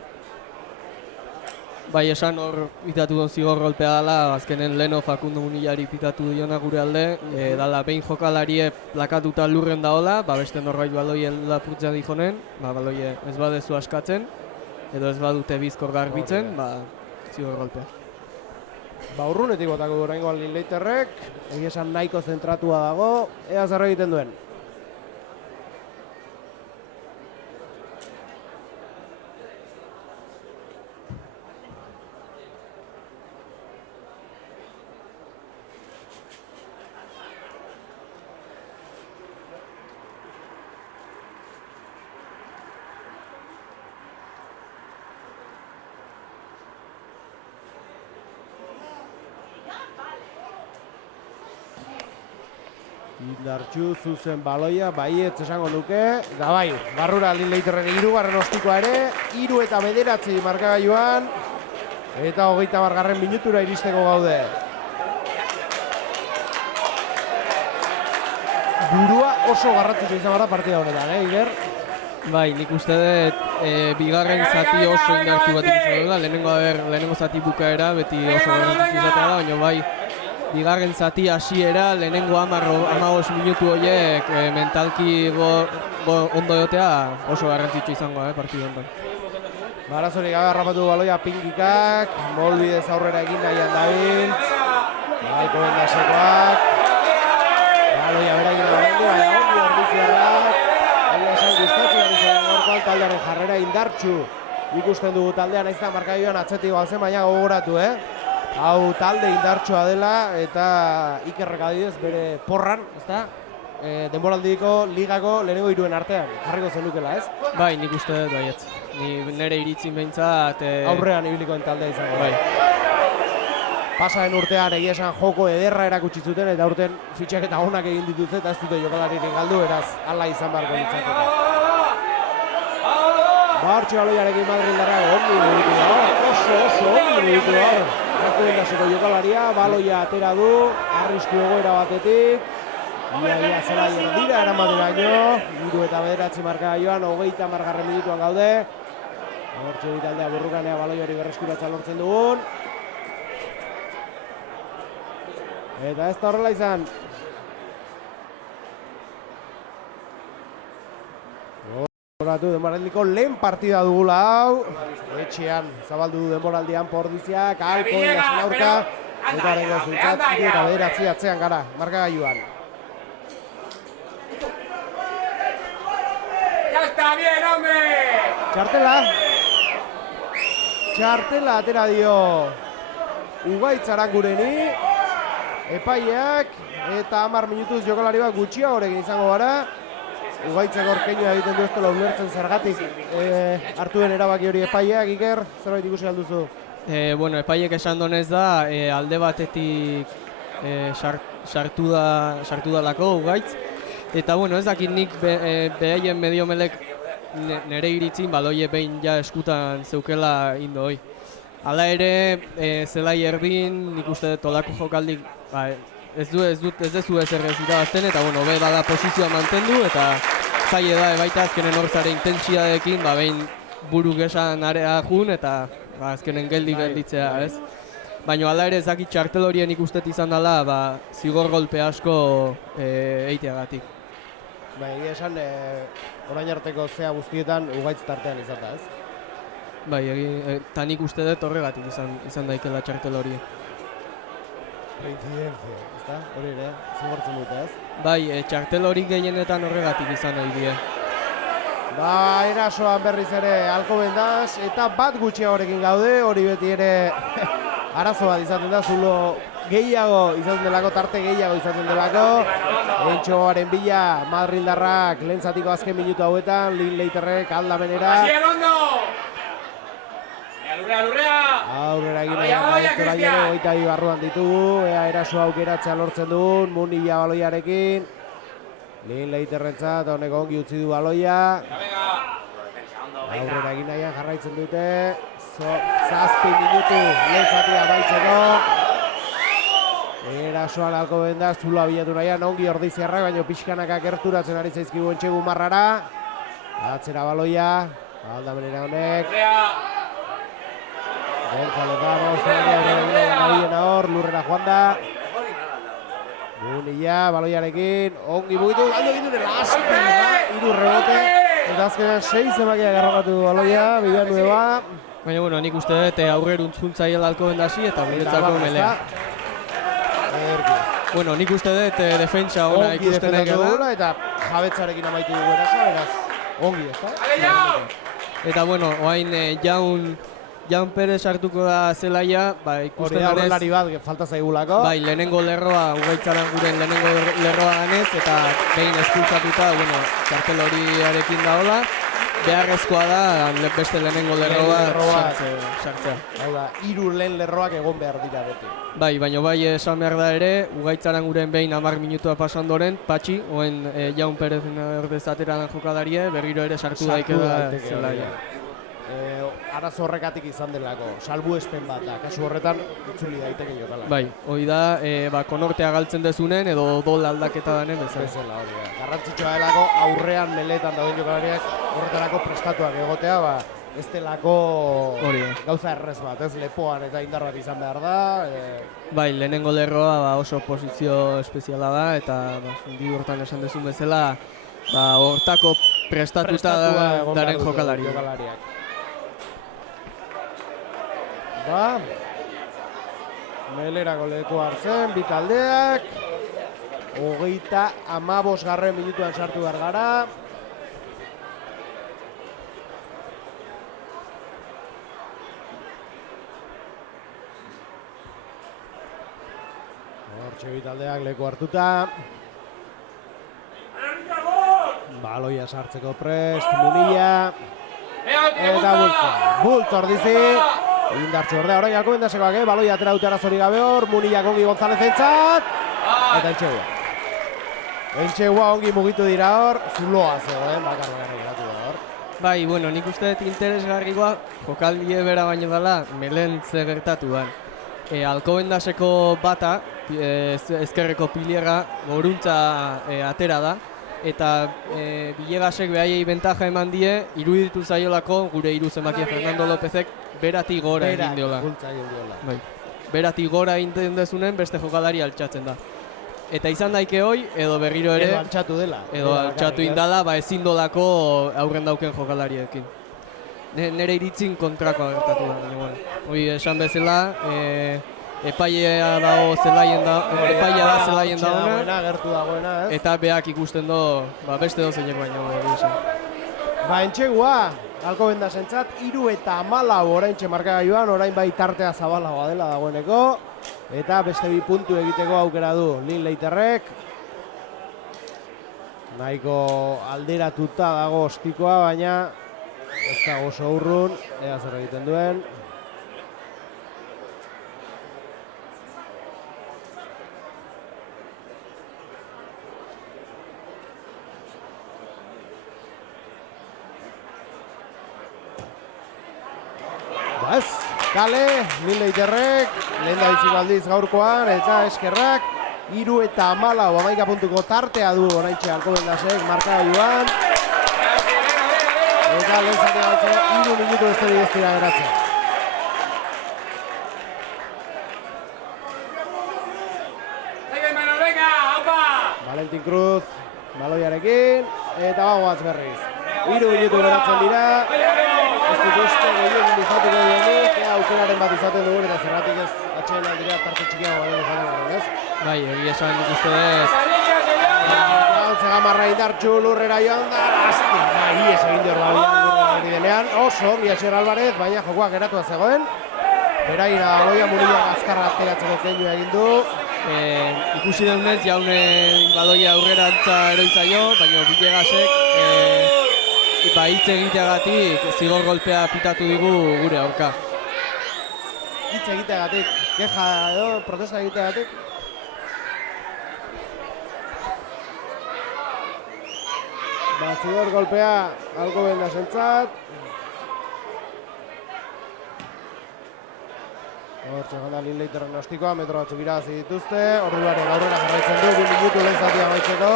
Bai, esan hor pitatu duen zigor golpea dela, azkenen Leno Facundo Munillari pitatu diona gure alde, dala behin jokalarie plakatuta lurren daola, beste norbait baloien lapurtzea dijonen, baloie ez badezu askatzen, edo ez badute bizkor garbitzen, zigor golpea. Urrunetik botako du oraingoan Linklaterrek, egia esan nahiko zentratua dago, ea zer egiten duen. Indartxu zuzen baloia, baietz esango nuke, da bai, barrura Lin Leiterren 3. ostikoa ere, 3 eta 9 markagailuan, eta 30. minutura iristeko gaude. Burua oso garrantzitsua izan da partida honetan, Iker? Bai, nik uste dut bigarren zati oso indartu bat ikusten dela, lehenengo zati bukaera beti oso garrantzitsua izatea da, baina bai, bigarren zati hasiera lehenengo 15 minutu horiek mentalki ondo egotea oso garrantzitsua izango partidu honetan. Arazorik gabe harrapatu baloia Pinkikak, molbidez aurrera egin nahian dabiltz, Alko Bendasekoak, baloia beraien horrendi, baina ongi ordiziarrak, baina esan gustatzen ari zen gaurkoan taldearen jarrera indartsu ikusten dugu taldean, naiz eta markagailuan atzetik goazen, baina gogoratu, hau talde indartsua dela eta Ikerrek adibidez bere porran, ezta? Denboraldiko ligako lehenengo 3 artean jarriko zenukela, ez? Bai, nik uste dut baietz. Ni nire iritzin behintzat... aurrean ibilikoen taldea izango. Bai. Pasaren urtean egia esan joko ederra erakutsi zuten eta urten fitxaketa onak egin dituzte eta ez dute jokalaririk galdu, beraz hala izan beharko litzateke. Bartxe baloiarekin Madrildarra ongi mugitu da, oso ongi mugitu da. Alko Bendaseko jokalaria, baloia atera du, arrisku egoera batetik. Ia zela dira eramateraino, 3 eta 9 markagailuan, 30. minutuan gaude. Hortxe bitaldea burrukanea baloi hori berreskuratzen lortzen dugun. Eta ez da horrela izan. Horatu denboraldiko lehen partida dugula hau. Etxean zabaldu du denboraldian Pordiziak, Alko Bendasen aurka. Eta horrengo zultzat, 3 eta 9 atzean gara, markagailuan. ¡Está bien, hombre! Txartela atera dio Ugaitz Arangureni, epaileak eta 10 minutuz jokalari bat gutxiagorekin izango gara. Ugaitzek orkeinoa egiten du ez dela ulertzen zergatik hartu den erabaki hori epaileak, Iker, zerbait ikusi alduzu? Bueno, epaileek esan donez da, alde batetik sartu dalako Ugaitz. Eta bueno, ez dakit nik behaien mediomelek nire iritzin baloie behin ja eskutan zeukela indo hoi. Hala ere, zelai erdin, nik uste dut olako jokaldik ez dezu ezer ez irabazten, eta bueno, bada posizioa mantendu, eta zaila da baita azkenen horzare intentsiadekin, behin buru gesan area jun, eta azkenen gelditzea, ez? Baina hala ere ez dakit txartel horien ikustet izan dela, zigor golpe asko eiteagatik. Egia esan, orain arteko zea guztietan Ugaitz tartean izan da, ez? Bai, eta nik uste dut horregatik izan daikela txartel hori. Reincidencia, ezta? Hori ere, zigortzen dute, ez? Bai, txartel hori gehienetan horregatik izan nahi die. Erasoan berriz ere Alko Bendas, eta bat gutxiagorekin gaude, hori beti ere arazo bat izaten da, zulo gehiago izaten delako, tarte gehiago izaten delako. Entxoaren bila, Madrildarrak lehen zatiko azken minutu hauetan, Lin Leiterrek aldamenera. Aurrera egin nahian, 22 barruan ditugu, ea eraso aukeratzea lortzen dugun, Munilla baloiarekin. Lin Leiterrentzat, honek ongi utzi du baloia. Aurrera egin nahian jarraitzen dute, 7 minutu lehen zatia baitzeko. Erasoan Alko Bendas, zuloa bilatu nahian, ongi ordiziarrak, baina pixkanaka gerturatzen ari zaizkigu entxegu marrara. Atzera baloia, aldamenera honek. Gonzalo Ramos, hor, lurrera joan da. Munilla, baloiarekin, ongi mugitu, galdu egin dure, laspi, 3 rebote. Eta azkenean 6 emakia garrokatu du baloia, Villanueva. Baina, bueno, nik uste dut aurreruntz juntzaiela Alko Bendasi eta guretzako melea. Bueno, nik uste dut defentsa ona ikusten egela. Eta jabetzarekin amaitu dugu erasa, beraz, ongi, ezta? Eta, bueno, oain Jaun Perez hartuko da zelaia, ikusten hori da horrelari bat, falta zaigulako. Bai, lehenengo lerroa, Ugaitzaran guren lehenengo lerroa ganez, eta behin espulsatuta, bueno, txartel horiarekin da hola. beharrezkoa da beste lehenengo lerro bat sartzea. Hau da, 3 lehen lerroak egon behar dira beti. Bai, baina bai esan behar da ere, Ugaitzaranguren behin 10 minutua pasandoren, Patxi, oen Jaun Perez ordez atera den jokalarie, berriro ere sartu daikela zelaia. Arazo horrekatik izan delako, salbuespen bat da, kasu horretan itzuli daiteke jokalari. Bai, hori da, konortea galtzen dezunen edo dol aldaketa denen bezala. Hori da. Garrantzitsua delako aurrean meletan dauden jokalariak horretarako prestatuak egotea, ez delako gauza errez bat, ez lepoan eta indar bat izan behar da. Bai, lehenengo lerroa oso posizio espeziala da eta zundi hortan esan dezun bezala hortako prestatuta daren jokalariak. Melerako leku hartzen, bi taldeak. 35 minutuan sartu behar gara. Hortxe bi taldeak leku hartuta. Baloia sartzeko prest, Munilla. Eta Bultz ordizi. Indartxo ordea, orain Alcobendasekoak, baloia atera dute arazori gabe hor, Munilla ongi González entzat, eta Eltxegua ongi mugitu dira hor, zuloa zegoen, bakarra geratu da hor. Bai, bueno, nik uste dut interesgarrikoa, jokaldie bera baino dela, melen ze gertatu da. Alcobendaseko bata, ezkerreko pilierra, goruntza atera da, eta Villegasek behaiei bentaja eman die, iruditu zaiolako gure hiru zenbakia Fernando Lópezek beratik gora egin diola. Bai. Beratik gora egin dezunen beste jokalari altxatzen da. Eta izan daike hoi, edo berriro ere... Edo altxatu dela. Edo altxatu indala, ezin dolako aurren dauken jokalariekin. Nere iritzin kontrakoa gertatu da. Hoi esan bezala, epaia da zelaien dagoena, eta beak ikusten do beste dozeinek baino. Entxegua, Alcobendasentzat 3-14 oraintxe markagailuan, orain bai tartea zabalagoa dela dagoeneko, eta beste 2 puntu egiteko aukera du Linleiterrek. Nahiko alderatuta dago ostikoa, baina ez dago oso urrun, ea zer egiten duen. Kale, Linleiterrek, lehen da biziko aldiz gaurkoan, eta eskerrak, 3-14, 11 puntuko tartea du oraintxe Alcobendasek markagailuan. Eta lehen zatea batzera, 3 minutu beste ez dira geratzen. Valentin Cruz, baloiarekin, eta bagoaz berriz. 3 minutu geratzen dira. Ez dituzte gehien indizatuko duenik, aukeraren bat izaten dugun eta zerratik ez atxeen aldira tarte txikiago garen izaten garen, ez? Bai, egia esan nik uste dez. Zegamarra indartxu lurrera joan da, ies egin dior lurrera hori denean, oso ongi Asier Alvarez, baina jokoak geratua zegoen. Beraira Baloia Munilla azkarra ateratzeko keinu egin du. Ikusi denez, jaune Baloia aurrera antza eroizaio, baina Villegasek hitz egiteagatik zigor golpea pitatu digu gure aurka. Hitz egiteagatik, keja edo, protesta egiteagatik? Zigor golpea Alcobendasentzat. Hortxe janda Linleiterren ostikoa, metro batzuk irabazi dituzte. Orduaren aurrera jarraitzen du, 2 minutu lehen zatia amaitzeko.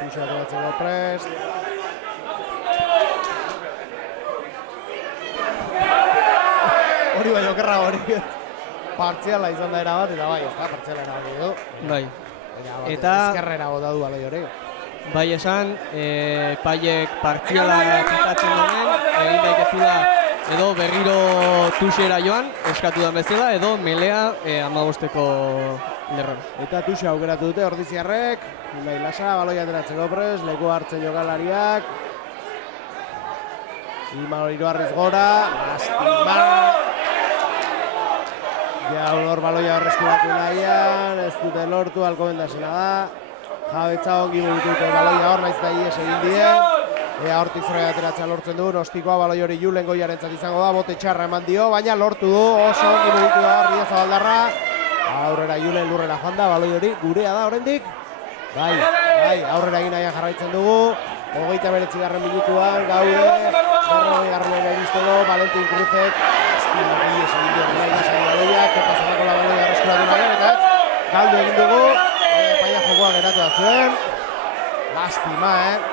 Puxatu batzeko prest. Hori bai okerra hori. Partziala izan da erabat, eta bai, ez da, partziala erabat edo. Bai. Eta ezkerrera bota du baloi hori. Bai esan, paiek partziala pitatzen denen, egin daikezula edo berriro tuxera joan, eskatu da bezala, edo melea 15-eko lerron. Eta tuxe aukeratu dute ordiziarrek, Unai Lasa, baloia ateratzeko prest, leku hartzen jokalariak. Imanol Iruarriz gora, lastima. Ja, hor baloia horreskuratu nahian, ez dute lortu, Alcobendasena da. Jabetza ongi dute baloia hor, naiz da ies egin dien. Ea hortik zorra ateratzea lortzen du, Ostikoa baloi hori Julen Goiarentzat izango da, bote txarra eman dio, baina lortu du, oso ongi mugitu da Ria Zabaldarra. Aurrera Julen lurrera joan da, baloi hori gurea da oraindik. Bai, aurrera egin nahian jarraitzen dugu. 29. minutuan gaude, 40. iristeko, Valentin Cruzek. Ies egin dio, baloiak, eta zarako la baloia arreskuratu nahian, eta ez, galdu egin dugu. Paia jokoa geratu da zuen. Lastima,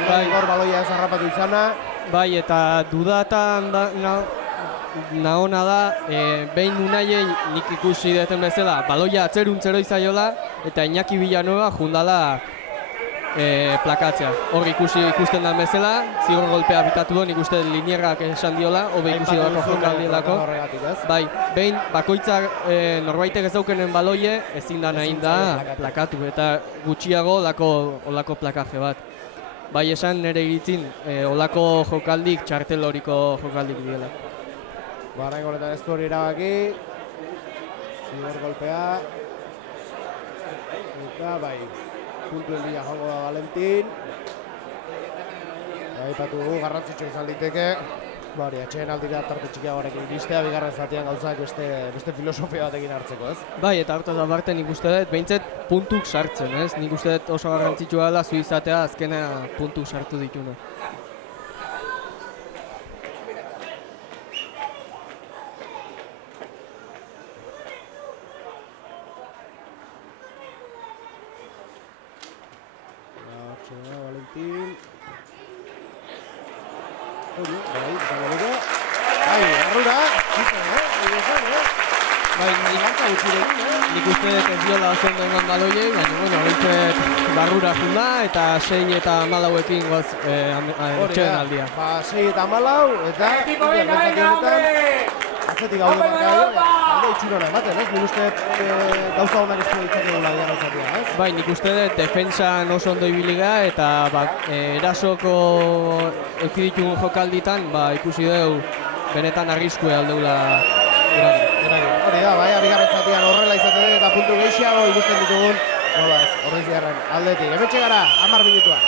Gor baloia ez harrapatu izana. Bai, eta dudatan nahona da, behin Unaiei nik ikusi deten bezala, baloia atzeruntzero izaiola, eta Iñaki Villanueva jundala plakatzea. Hor ikusten da bezala, zigor golpea bitatu du, nik uste linierak esan diola, hobe ikusi dolako jokaldielako. Bai, behin bakoitzak norbaitek ez daukenen baloie, ezin da nahi da plakatu, eta gutxiago olako plakaje bat. Bai esan nire iritzin, olako jokaldik, txartel horiko jokaldik diela. Barrain honetan ez du hori erabaki. Zigor golpea. Eta bai, puntuen bila joango da Valentin. Aipatu dugu, garrantzitsu izan liteke. Hori, atxeen aldira tarte txikiagoarekin iristea, bigarren zatean gauzak beste filosofia batekin hartzeko, ez? Bai, eta hortaz aparte nik uste dut, behintzet puntuk sartzen, ez? Nik uste dut oso garrantzitsua dela zu izatea azkena puntuk sartu dituna. Valentin. Bai, arrura, nik uste dut ez diola oso ondo eman baloiei, baina, behintzet barrura junda eta 6 eta 14ekin goaz etxeen aldia. 6 eta 14, eta atzetik gaude markaio, alde itxurona ematen, ez? Nik uste gauza honak ez du ditzakegula bigarren zatia, ez? Bai, nik uste dut defentsan oso ondo ibiligea eta erasoko eukiditugun jokalditan ikusi dugu benetan arriskue aldeula eragin. Hori da, bai, bigarren zatian horrela izaten eta puntu gehiago ikusten ditugun, nola ez, horreiz diarren aldetik. Hementxe gara, 10 minutua.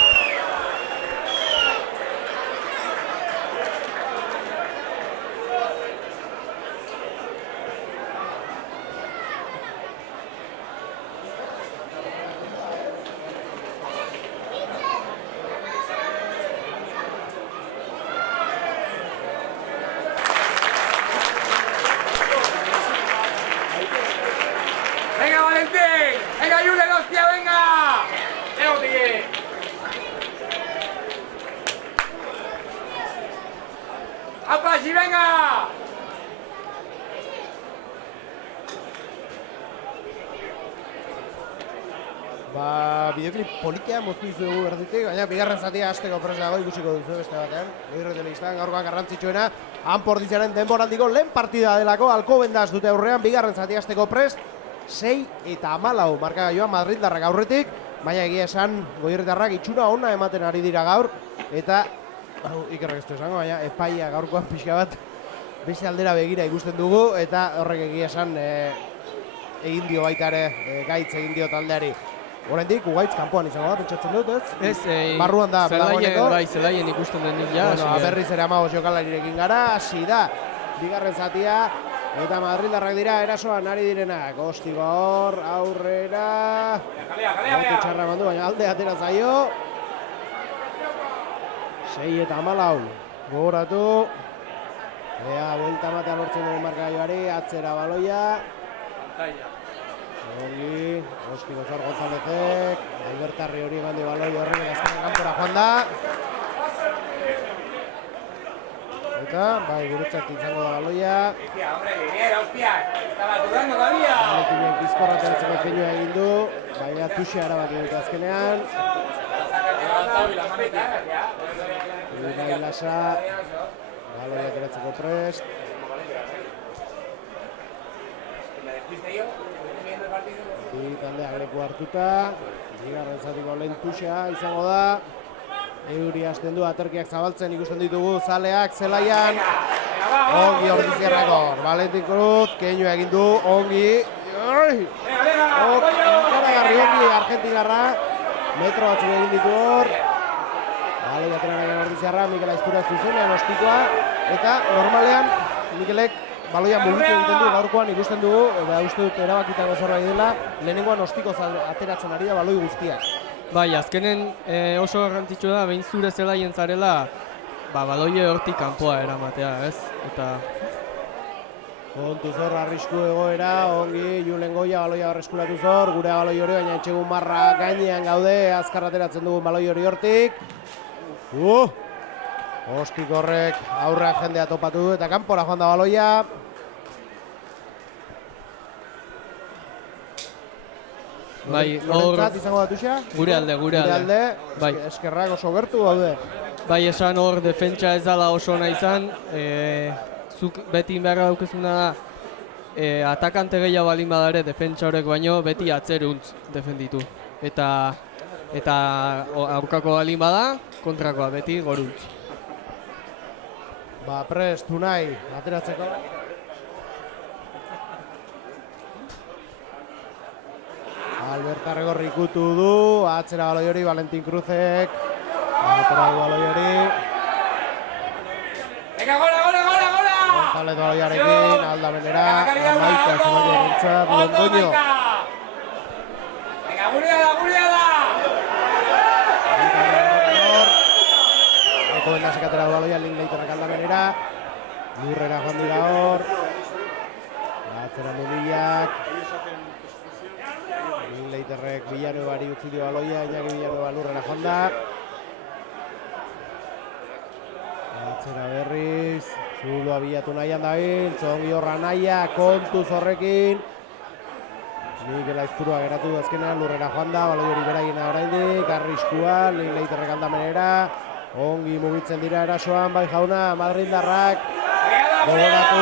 Bideoklip politia moztu dizugu erditik, baina bigarren zatia hasteko presa dago ikusiko duzu beste batean. Egirre telebistan gaurkoan garrantzitsuena, Anportiziaren denboraldiko lehen partida delako Alcobendas dute aurrean, bigarren zatia hasteko prest, 6 eta 14 markagailuan Madrildarrak aurretik, baina egia esan Goierritarrak itxura ona ematen ari dira gaur, eta ikerrak ez du esango, baina epaia gaurkoan pixka bat beste aldera begira ikusten dugu, eta horrek egia esan egin dio baita ere, gaitz egin dio taldeari. Oraindik Ugaitz kanpoan izango da, pentsatzen dut, ez? Barruan da, dagoeneko. Bai, zelaien ikusten denik ja. Berriz ere 15 jokalarirekin gara, hasi da, bigarren zatia, eta Madrildarrak dira erasoan ari direnak. Ostigor, aurrera, bote txarra eman du, baina alde atera zaio. 6 eta 14, gogoratu. Ea, buelta matea lortzen duen markagailuari, atzera baloia. Ongi, Oski Gozar Gonzálezek, Albertarri hori eman du baloi horrek azkenean kanpora joan da. Eta, bai, guretzat izango da baloia. Valentinien pizkorra teratzeko peinua egin du, baina tuxe arabaki dute azkenean. Bai lasa, baloia teratzeko prest. Bi taldeak leku hartuta, bigarren zatiko lehen tuxea izango da. Euri hasten du, aterkiak zabaltzen ikusten ditugu, zaleak, zelaian. Ongi Ordizierrakor, Valentin Cruz, keinu egin du, ongi. Ikaragarri ongi Argentinarra, metro batzuk egin ditu hor. Bale, jateran Ordizierra, Mikel Aizpura zuzenean ostikoa. Eta normalean, Mikelek baloia mugitu egiten du gaurkoan ikusten dugu, eta uste dut erabakitako zerbait dela, lehenengoan ostikoz ateratzen ari da baloi guztiak. Bai, azkenen oso garrantzitsua da, behin zure zelaien zarela, baloie hortik kanpoa eramatea, ez? Eta kontu zor, arrisku egoera, ongi, Julen Goia baloia arreskulatu zor, gure baloi hori, baina etxegun marra gainean gaude, azkar ateratzen dugu baloi hori hortik. Ostik horrek aurrean jendea topatu du eta kanpora joan da baloia. bai, hor izango da tuxa? gure alde. Bai. Eskerrak oso gertu gaude. Bai, esan hor defentsa ez dela oso ona izan, zuk beti beharra daukezuna da, atakante gehiago balin badare defentsa horrek baino beti atzeruntz defenditu. Eta aurkako balin bada, kontrakoa beti goruntz. Prest, Unai, ateratzeko. Albert Arregorri ikutu du, atzera baloi hori, Valentin Cruzek. Atera du baloi hori. Venga, gola! González baloiarekin, aldamenera, amaika zenbaki egintzat, Londoño. Venga, gurea da! Eko bendasek atera du baloia, Linklaterrak aldamenera. Lurrera joan dira hor. Atzera Munillak. Linklaterrek Villanuevari utzi dio baloia, Iñaki Villanueva lurrera joan da. Atzera berriz, Zuloa bilatu nahian dabil, Zongi horra naia, kontuz horrekin. Mikel Aizpurua geratu du azkenean, lurrera joan da, baloi hori beragina oraindik, arriskua, Linklaterrek aldamenera. Ongi mugitzen dira erasoan, bai jauna, madrildarrak. Gogoratu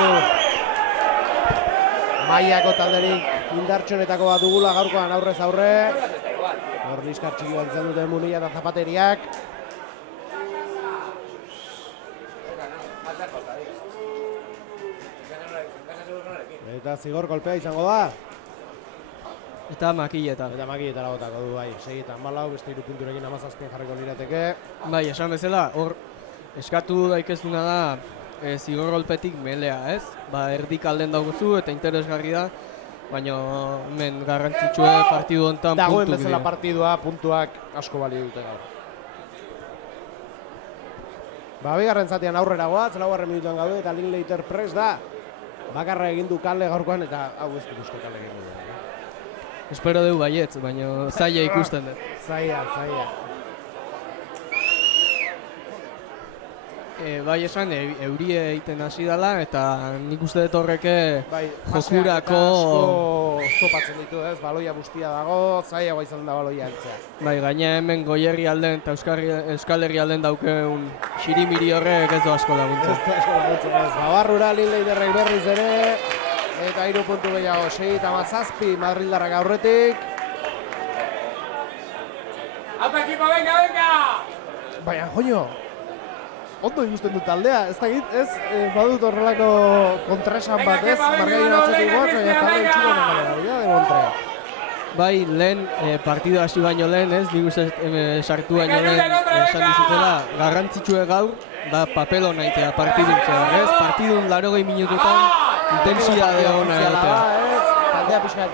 mailako talderik indartxonetako bat dugula gaurkoan aurrez aurre. Hor liskar txiki bat izan duten Munilla eta Zapateriak. Eta zigor kolpea izango da. Eta makilletan. Eta makilletara botako du, bai. Segietan malau, beste 3 punturekin 17 jarriko lirateke. Bai, esan bezala, hor eskatu daikezuna da zigor golpetik melea, ez? Erdik alden dauguzu eta interesgarri da, baina hemen garrantzitsue partidu honetan puntuk dagoen bezala partidua, puntuak asko balio dute gaur. Bigarren zatean aurrera goaz, 4 minutuan gaude eta Linklater prest da. Bakarra egin du kale gaurkoan eta hau ez dut uste kale egin du. Espero dugu baietz, baina zaila ikusten dut. Zaila. Bai esan, eurie egiten hasi dela eta nik uste dut horreke jokurako... Oztopatzen ditu ez, baloia bustia dago, zailagoa izan da baloia heltzea. Bai, gaina hemen Goierri alden eta Euskal Herri alden daukeun xirimiri horrek ez du asko laguntzen. Ez du asko laguntzen ez, Barrura Linklaterrek berriz ere, eta 3 puntu gehiago, 6-17 madrildarrak aurretik. ¡Alpa equipo, venga! Baina, joño, ondo ikusten dut taldea, ez badut horrelako kontraesan bat ez, margaien atzetik goaz, baina talde utxiko nemagarria de Montre. Bai, lehen partidu hasi baino lehen ez, nik uste sartu baino lehen esan dizutela, garrantzitsue gaur, da papelo nahitea partiduntzea, ez? Partidun 80 minututan intensidade hona egotea. Taldea pixkat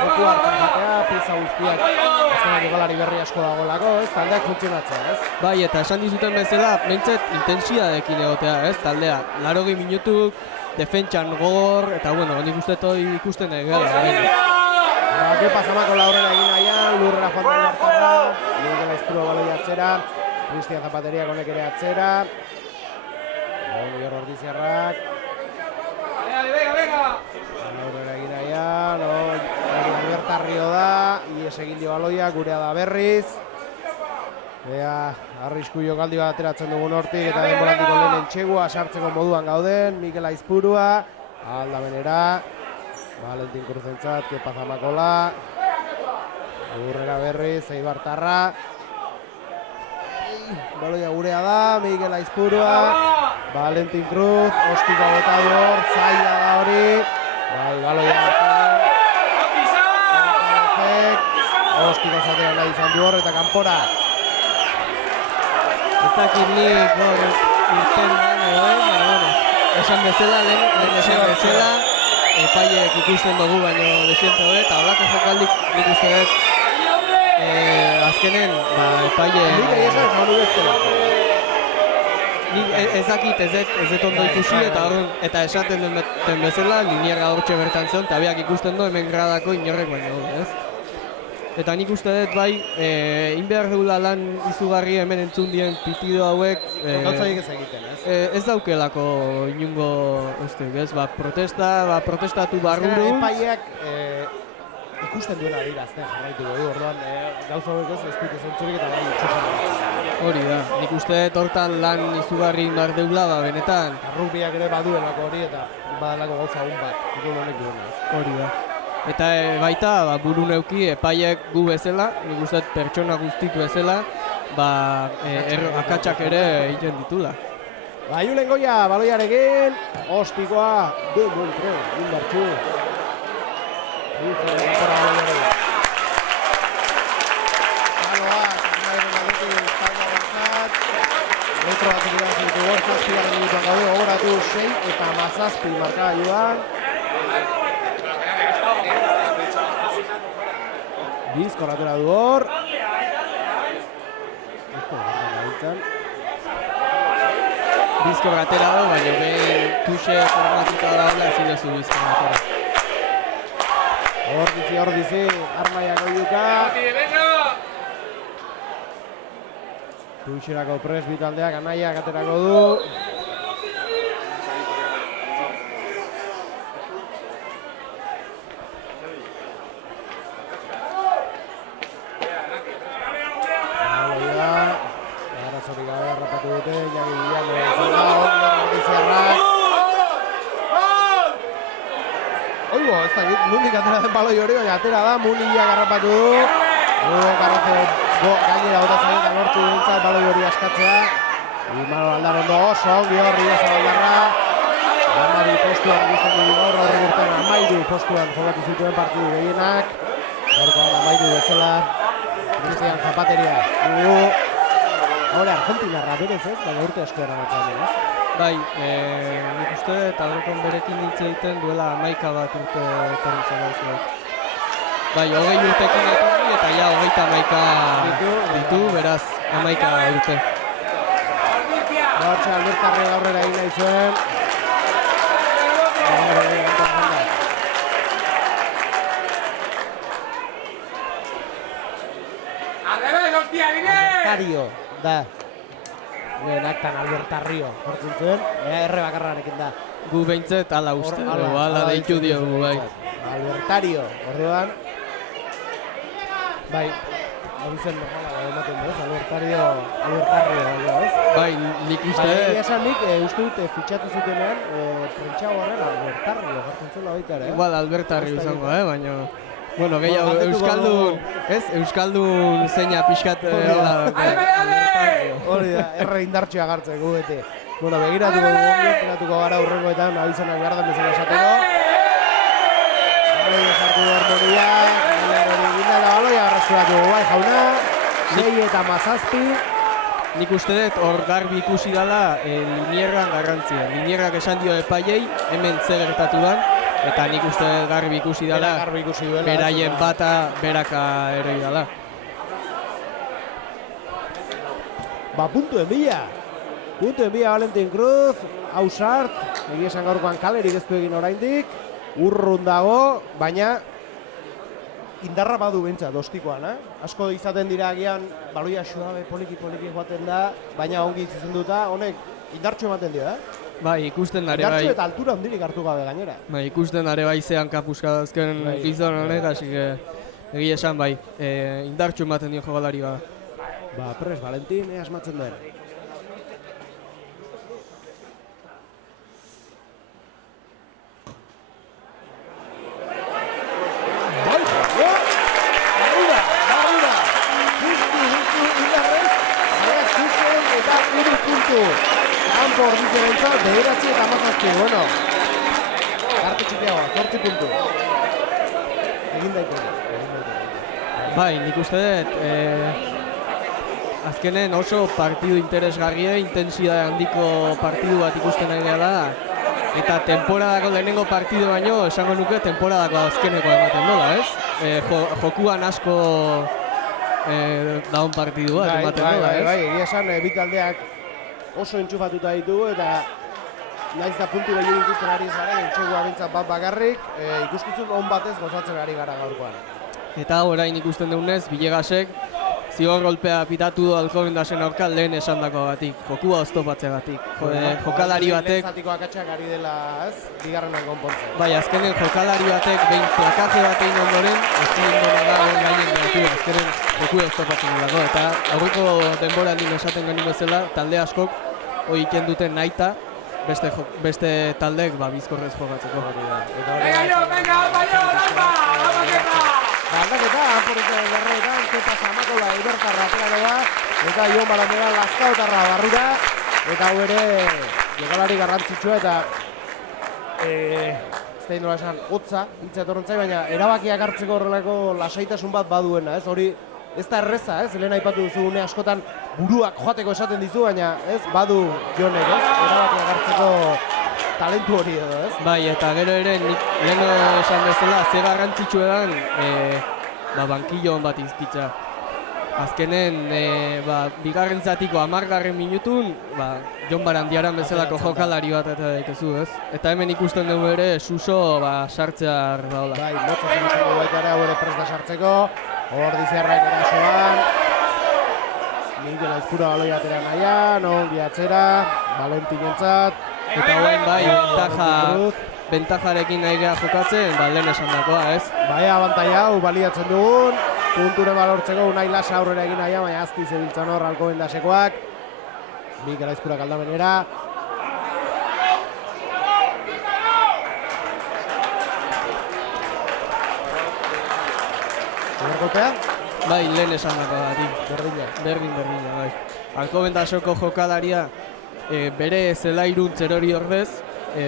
joku hartzen jatea, pieza guztiak azkenak egalari berri asko dagoelako, ez? Taldeak funtzionatzea, ez? Bai, eta esan dizuten bezala, behintzat intensidadekin egotea, ez? Taldea, 80 minutuk, defentsan gogor, eta bueno, nik uste ikusten egela. Kepa Zamakola aurrera egin nahian, lurrera joan da Ibartarra, Mikel Aizpurua baloi atzera, Cristian Zapateriak honek ere atzera. Ongi hor Ordizierrak. Aurrera egin nahian, Ibartarrio da, ies egin dio baloia, gurea da berriz. Ea, arrisku jokaldi bat ateratzen dugun hortik eta denboraldiko lehen entxegua sartzeko moduan gauden, Mikel Aizpurua, aldamenera. Valentin Cruzentzat, Kepa Zamakola. Urrera berriz, Eibartarra. baloia gurea da, Miguel Aizpurua, Valentin Cruz, ostiko botador, zaila da hori, bai, baloia ostiko zatera nahi izan du hor, eta kanpora. Ez dakit nik hor irten den edo, baina, bueno, esan bezala, lehen esan bezala, epaiek ikusten dugu baino desiente hori, eta holako jokaldik nik uste dut azkenen, epaiek... Nik egia esan hori bezala. Nik ez dakit ez dut ondo ikusi, eta esaten den bezala, Liniera hortxe bertan zen, eta biak ikusten du hemen gradako inorrek baino, ez? Eta nik uste dut bai, inbehar dugula lan izugarri hemen entzun dien pitido hauek Gauzaiek ez egiten, ez? ez daukelako inungo, ez, protestatu barruru. Epaiak ikusten duena adirazten jarraituko du, orduan gauza hauek ez dut ezentzurik eta bai txupan. Hori da, nik uste dut hortan lan izugarri indar deula, benetan. Rugbiak ere baduelako hori eta badalako gauza hon bat, ikun honek duena, ez? Hori da. Eta baita, buru neuki epaiek gu bezala, nik uste dut pertsona guztik bezala, akatsak ere egiten ditula. Julen Goia, baloiarekin, ostikoa, de Montre, indartxu. Metro bat ikera zitu gortza, zigarren minutuan gaude, gogoratu 6 eta 17 markagailuan. Bizkor atera du hor. Bizkor atera du, baina behin tuxe formatuta daula ezin duzu bizkor atera. Hor dizi, Armaiak oiuka. Tuxerako presbi taldeak Anaiak aterako du. Arazorik gabe harrapatu dute, Iñaki Villano izan da, Ordiziarrak. Oigo, ez da, nundik atera den baloi hori, baina atera da, Muniak harrapatu du. Garraze gainera bota zain, lortu dintzat baloi hori askatzea. Imano Aldar ondo oso, ongi horri ez Aldarra. Amari postuan guztatu du gaur, horri urtean amairu postuan jokatu zituen partidu gehienak. Gaurkoan amairu bezala, Cristian Zapateria. Hore, Argentinarra berez ez, baina urte asko eramatzen dira. Bai, nik uste eta horretan berekin hitz egiten duela 11 bat urte etorritzen gauzua. Bai, 20 urtekin etorri eta ja 31 ditu, beraz 11 urte. Hortxe Albertarre aurrera egin nahi zuen. Albertario da. Aktan Albertarrio jortzen zuen, erre bakarrarekin da. Gu behintzet ala uste, ala deitu diogu, bai. Albertario, orduan. Bai, hori zen normala ematen du, Albertarrio, ez? Bai, nik uste... Bai, esan nik, uste dut fitxatu zutenean, prentxago horren Albertarrio jortzen zuela baita ere. Igual Albertarrio izango, baina... Bueno, gehiago, Euskaldun, ez? Euskaldun zeina pixkat hori da, erre indartxo agartzen gu bete. Bueno, begiratuko gara urrengoetan, abizenak behar den bezala esateko. Baloia sartu du harmonia, hori gindala baloia arrasuratu bai jauna. 6 eta 17. Nik uste dut hor garbi ikusi dela Linieran garrantzia. Linierak esan dio epaiei, hemen zer gertatu dan. Eta nik uste garbi ikusi dela, beraien bata beraka eroi dela. Puntuen bila Valentin Cruz, Ausart, egia esan gaurkoan kalerik ez du egin oraindik, urrun dago, baina indarra badu bentsat ostikoan, Asko izaten dira agian baloia suabe poliki joaten da, baina ongi zuzenduta, honek indartxo ematen dio, Bai, ikusten dare bai. Indartxo eta altura hondirik hartu gabe gainera. Bai, ikusten dare bai zean kapuska dazken gizon honek, hasi egia esan bai, indartxo ematen dio jokalari bada. Pres, Valentin, asmatzen duen. Barrura! Justu indarrez, puntu. Kanpo ordizionentzat, 9 eta 17, bueno. Arte txikiagoa, 8 puntu. Egin daiteke. Bai, nik uste dut, azkenen oso partidu interesgarria, intensidade handiko partidu bat ikusten ari da, eta temporadako lehenengo partidu baino, esango nuke temporadako azkeneko ematen dola, ez? Jokuan asko daun partidu bat ematen dola, ez? Bai, egia esan, bi taldeak oso entxufatuta ditugu, eta naiz da puntu gehiago ikusten ari zaren, entxegua bintzat bat bakarrik, ikuskizun on batez gozatzen ari gara gaurkoan. Eta orain ikusten dugunez, Villegasek zigor golpea pitatu du Alcobendasen aurka lehen esandako batik, jokua oztopatzeagatik. Jokalari batek... Lehen zatiko akatsak ari dela, ez? Bigarrenan konpontzen. Bai, azkenen jokalari batek behin plakaje bat egin ondoren, azkenen dena da hor gainen gaitu, azkenen jokua oztopatzen delako. Eta aurreko denbora aldin esaten genuen bezala, talde askok hori iken duten nahita, beste taldeek bizkorrez jokatzeko. Aldaketa, Anporeko berreetan, Kepa Zamakola, Ibertarra aterako da, eta Ion Balandera Lazkaotarra barrura, eta hau ere jokalari garrantzitsua eta ez da nola esan, hotza, hitza etorrentzai, baina erabakiak hartzeko horrelako lasaitasun bat baduena, ez? Hori ez da erreza, ez? Lehen aipatu duzu une askotan buruak joateko esaten dizu, baina ez? Badu Jonek, ez? Erabakiak hartzeko talentu hori edo, ez? Bai, eta gero ere nik lehen esan bezala ze garrantzitsua edan bankillon bat izkitza. Azkenen, bigarren zatiko 10. minutun, Jon Barandiaran bezalako jokalari bat eta daitezu, ez? Eta hemen ikusten dugu ere Suso sartzear daola. Bai, motza zen baita ere, hau ere presta sartzeko, Ordiziarrak erasoan, Miguel Aizpura baloi atera nahian, ongi atzera, Valentinentzat, eta hoen bai, bentajarekin nahi geha jokatzen, lehen esan dakoa, ez? Bai, abantaia hau baliatzen dugun, punture balortzeko Unai Lasa aurrera egin nahian, baina azti zebiltzan hor Alcobendasekoak, Mikel Aizpurak aldamenera. Zergolpea? Bai, lehen esan dakoa, Berdina, bai. Alcobendaseko jokalaria bere zelairuntz erori ordez,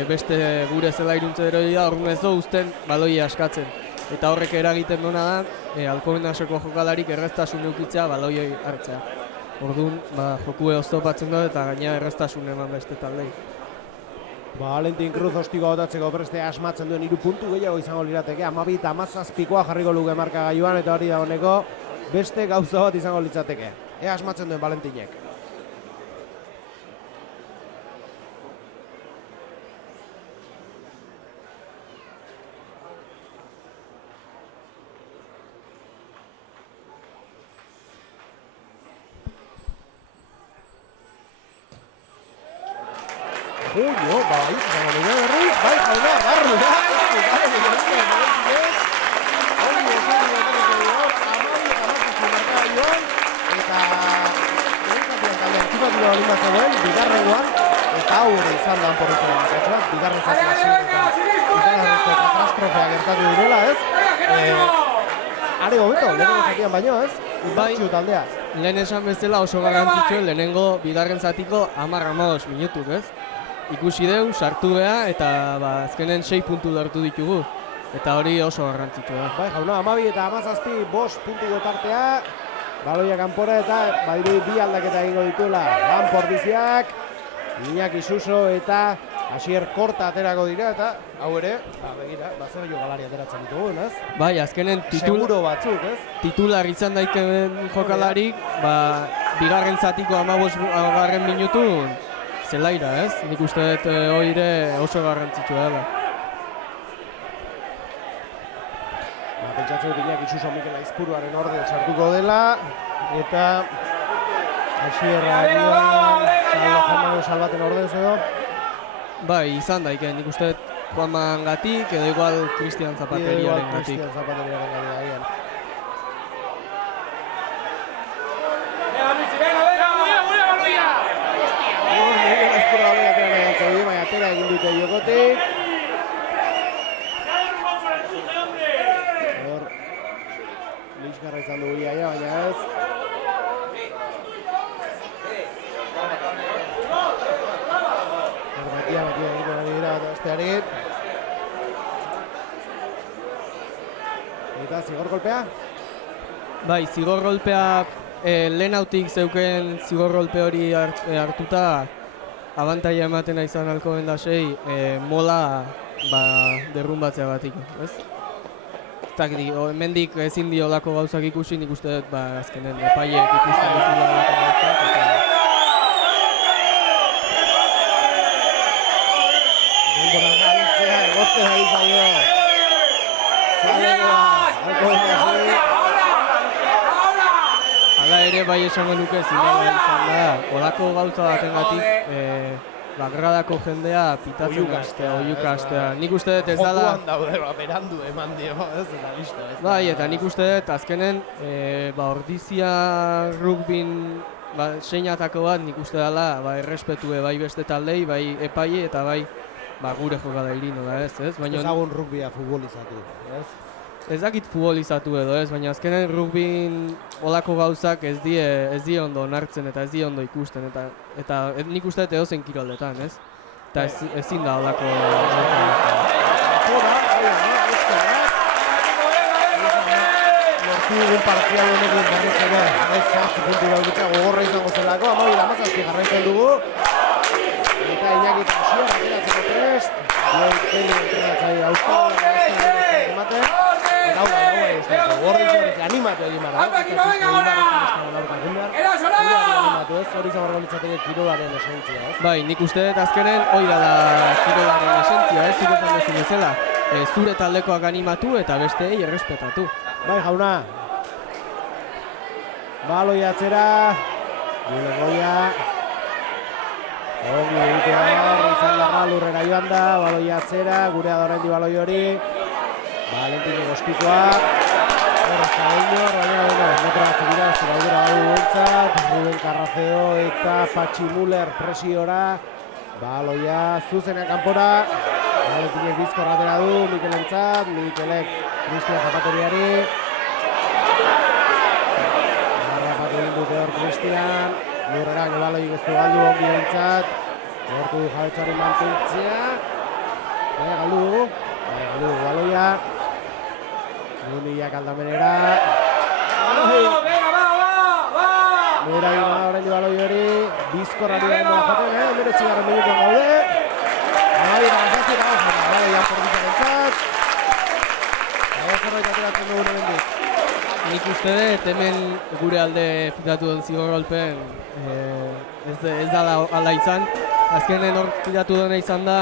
beste gure zelairuntz erori da, orduan ez du uzten baloi askatzen. Eta horrek eragiten duena da, Alcobendaseko jokalarik erreztasun eukitzea baloioi hartzea. Orduan, jokue oztopatzen du eta gaina erreztasun eman beste taldei. Valentin Cruz ostiko botatzeko preste asmatzen duen 3 puntu gehiago izango lirateke, 12 eta 17koa jarriko luke markagailuan, eta hori da honeko beste gauza bat izango litzateke. Ea asmatzen duen Valentinek. Julio, bai, zagonera berriz, bai, jauna, barru da, bigarrengoan, eta hau ere izan da Anporreko bat, bigarren zati hasieratik katastrofea gertatu direla, ez? Are hobeto, lehenengo zatian baino, ez? Inbertsio taldea. Lehen esan bezala oso garrantzitsua lehenengo bigarren zatiko 10-15 minutuk, ez? Ikusi deu, sartu beha, eta azkenen 6 puntu lortu ditugu. Eta hori oso garrantzitsua da. Bai, jauna, 12 eta 17, 5 puntuko tartea. Baloia kanpora eta badiru 2 aldaketa egingo dituela. Ordiziak, Iñaki Suso eta Asier Korta aterako dira, eta hau ere, begira, zer jokalari ateratzen ditugun, ez? Bai, azkenen seguro batzuk, ez? Titular izan daiken jokalarik, bigarren zatiko 15 minutun, zelaira, ez? Nik uste dut hori oso garrantzitsua dela. Pentsatzen dut Iñaki Suso Mikel Aizpuruaren ordez sartuko dela, eta Asierra Salbaten ordez edo. Bai, izan daiken, nik uste dut Juanman gatik, edo igual Cristian Zapateriaren gatik. Atera egin dute jokotik. Hor, Liskarra izan dugu iaia, baina ez. Zelaiari. Eta zigor golpea? Bai, zigor golpea lehenautik zeuken zigor golpe hori hartuta abantaila ematen izan alko bendasei mola derrumbatzea batik, ez? Hemendik ezin di olako gauzak ikusi, nik uste dut azkenen epaiek ikusten ditula olako gauzak. Denbora galtzea, egozte nahi zaio. Zalea, alko bendasei. Hala ere bai esango nuke zinela izan da, olako gauza batengatik bagradako jendea pitatzen hastea, oiuka hastea. Nik uste dut ez dala... Jokuan daude, berandu eman dio, ez eta listo. Bai, eta nik uste dut azkenen ordizia rugbin seinatako bat nik uste dela errespetue bai beste taldei, bai epaile eta bai gure jokalairi nola ez? Ezagun rugbia futbolizatu, ez? Ez dakit futbolizatu edo ez, baina azkenen rugbin olako gauzak ez die ondo onartzen eta ez die ondo ikusten eta nik uste dut edozein kiroldetan, ez? Eta ezin da olako... Lortu dugun partzial honekin berriz ere, ez zartzi puntu gauditza gogorra izango zelako, amabila amazazki jarraitzen dugu. Eta Iñaki Tansier, ateratzeko prest, Dion Peli entrenatzaile auskal, ematen. Hau da, gorri zorez, animatu egin behar. Animatu ez, hori zabarra litzateke kirolaren esentzia, ez? Bai, nik uste dut azkenen hori da kirolaren esentzia, ez? Zure zan bezala, zure taldekoak animatu eta besteei errespetatu. Bai, jauna. Baloi atzera. Gure goia. Ongi egitea hor, izan darra lurrera joan da, baloi atzera, gure adorendi baloi hori. Valentino Gospikoa, horra Zabeñor, baina metro batzuk dira, ez daudera hau gontzat, Ruben Carraceo eta Patxi Muller presiora, baloia zuzenean kanpora, Valentinek bizkor atera du, Mikelentzat, Mikelek Cristian Zapateriari, harrapatu egin dute hor Cristian, lurrera baloi geztu galdu ongi entzat, lortu du jabetzaren mantentzea, galdu dugu, baloia, Nuniak aldamenera. Mira gina da orain baloi hori. Bizkorrari da denbora joten, meretzigarren minutuan gaude. Maira gazazti eta gauza, baloia porbitzaren zat. Eta zerbait ateratzen dugun ebendik. Nik uste dut hemen gure alde pitatu den zigor golpen ez da ala izan. Azkenen hor pitatu dena izan da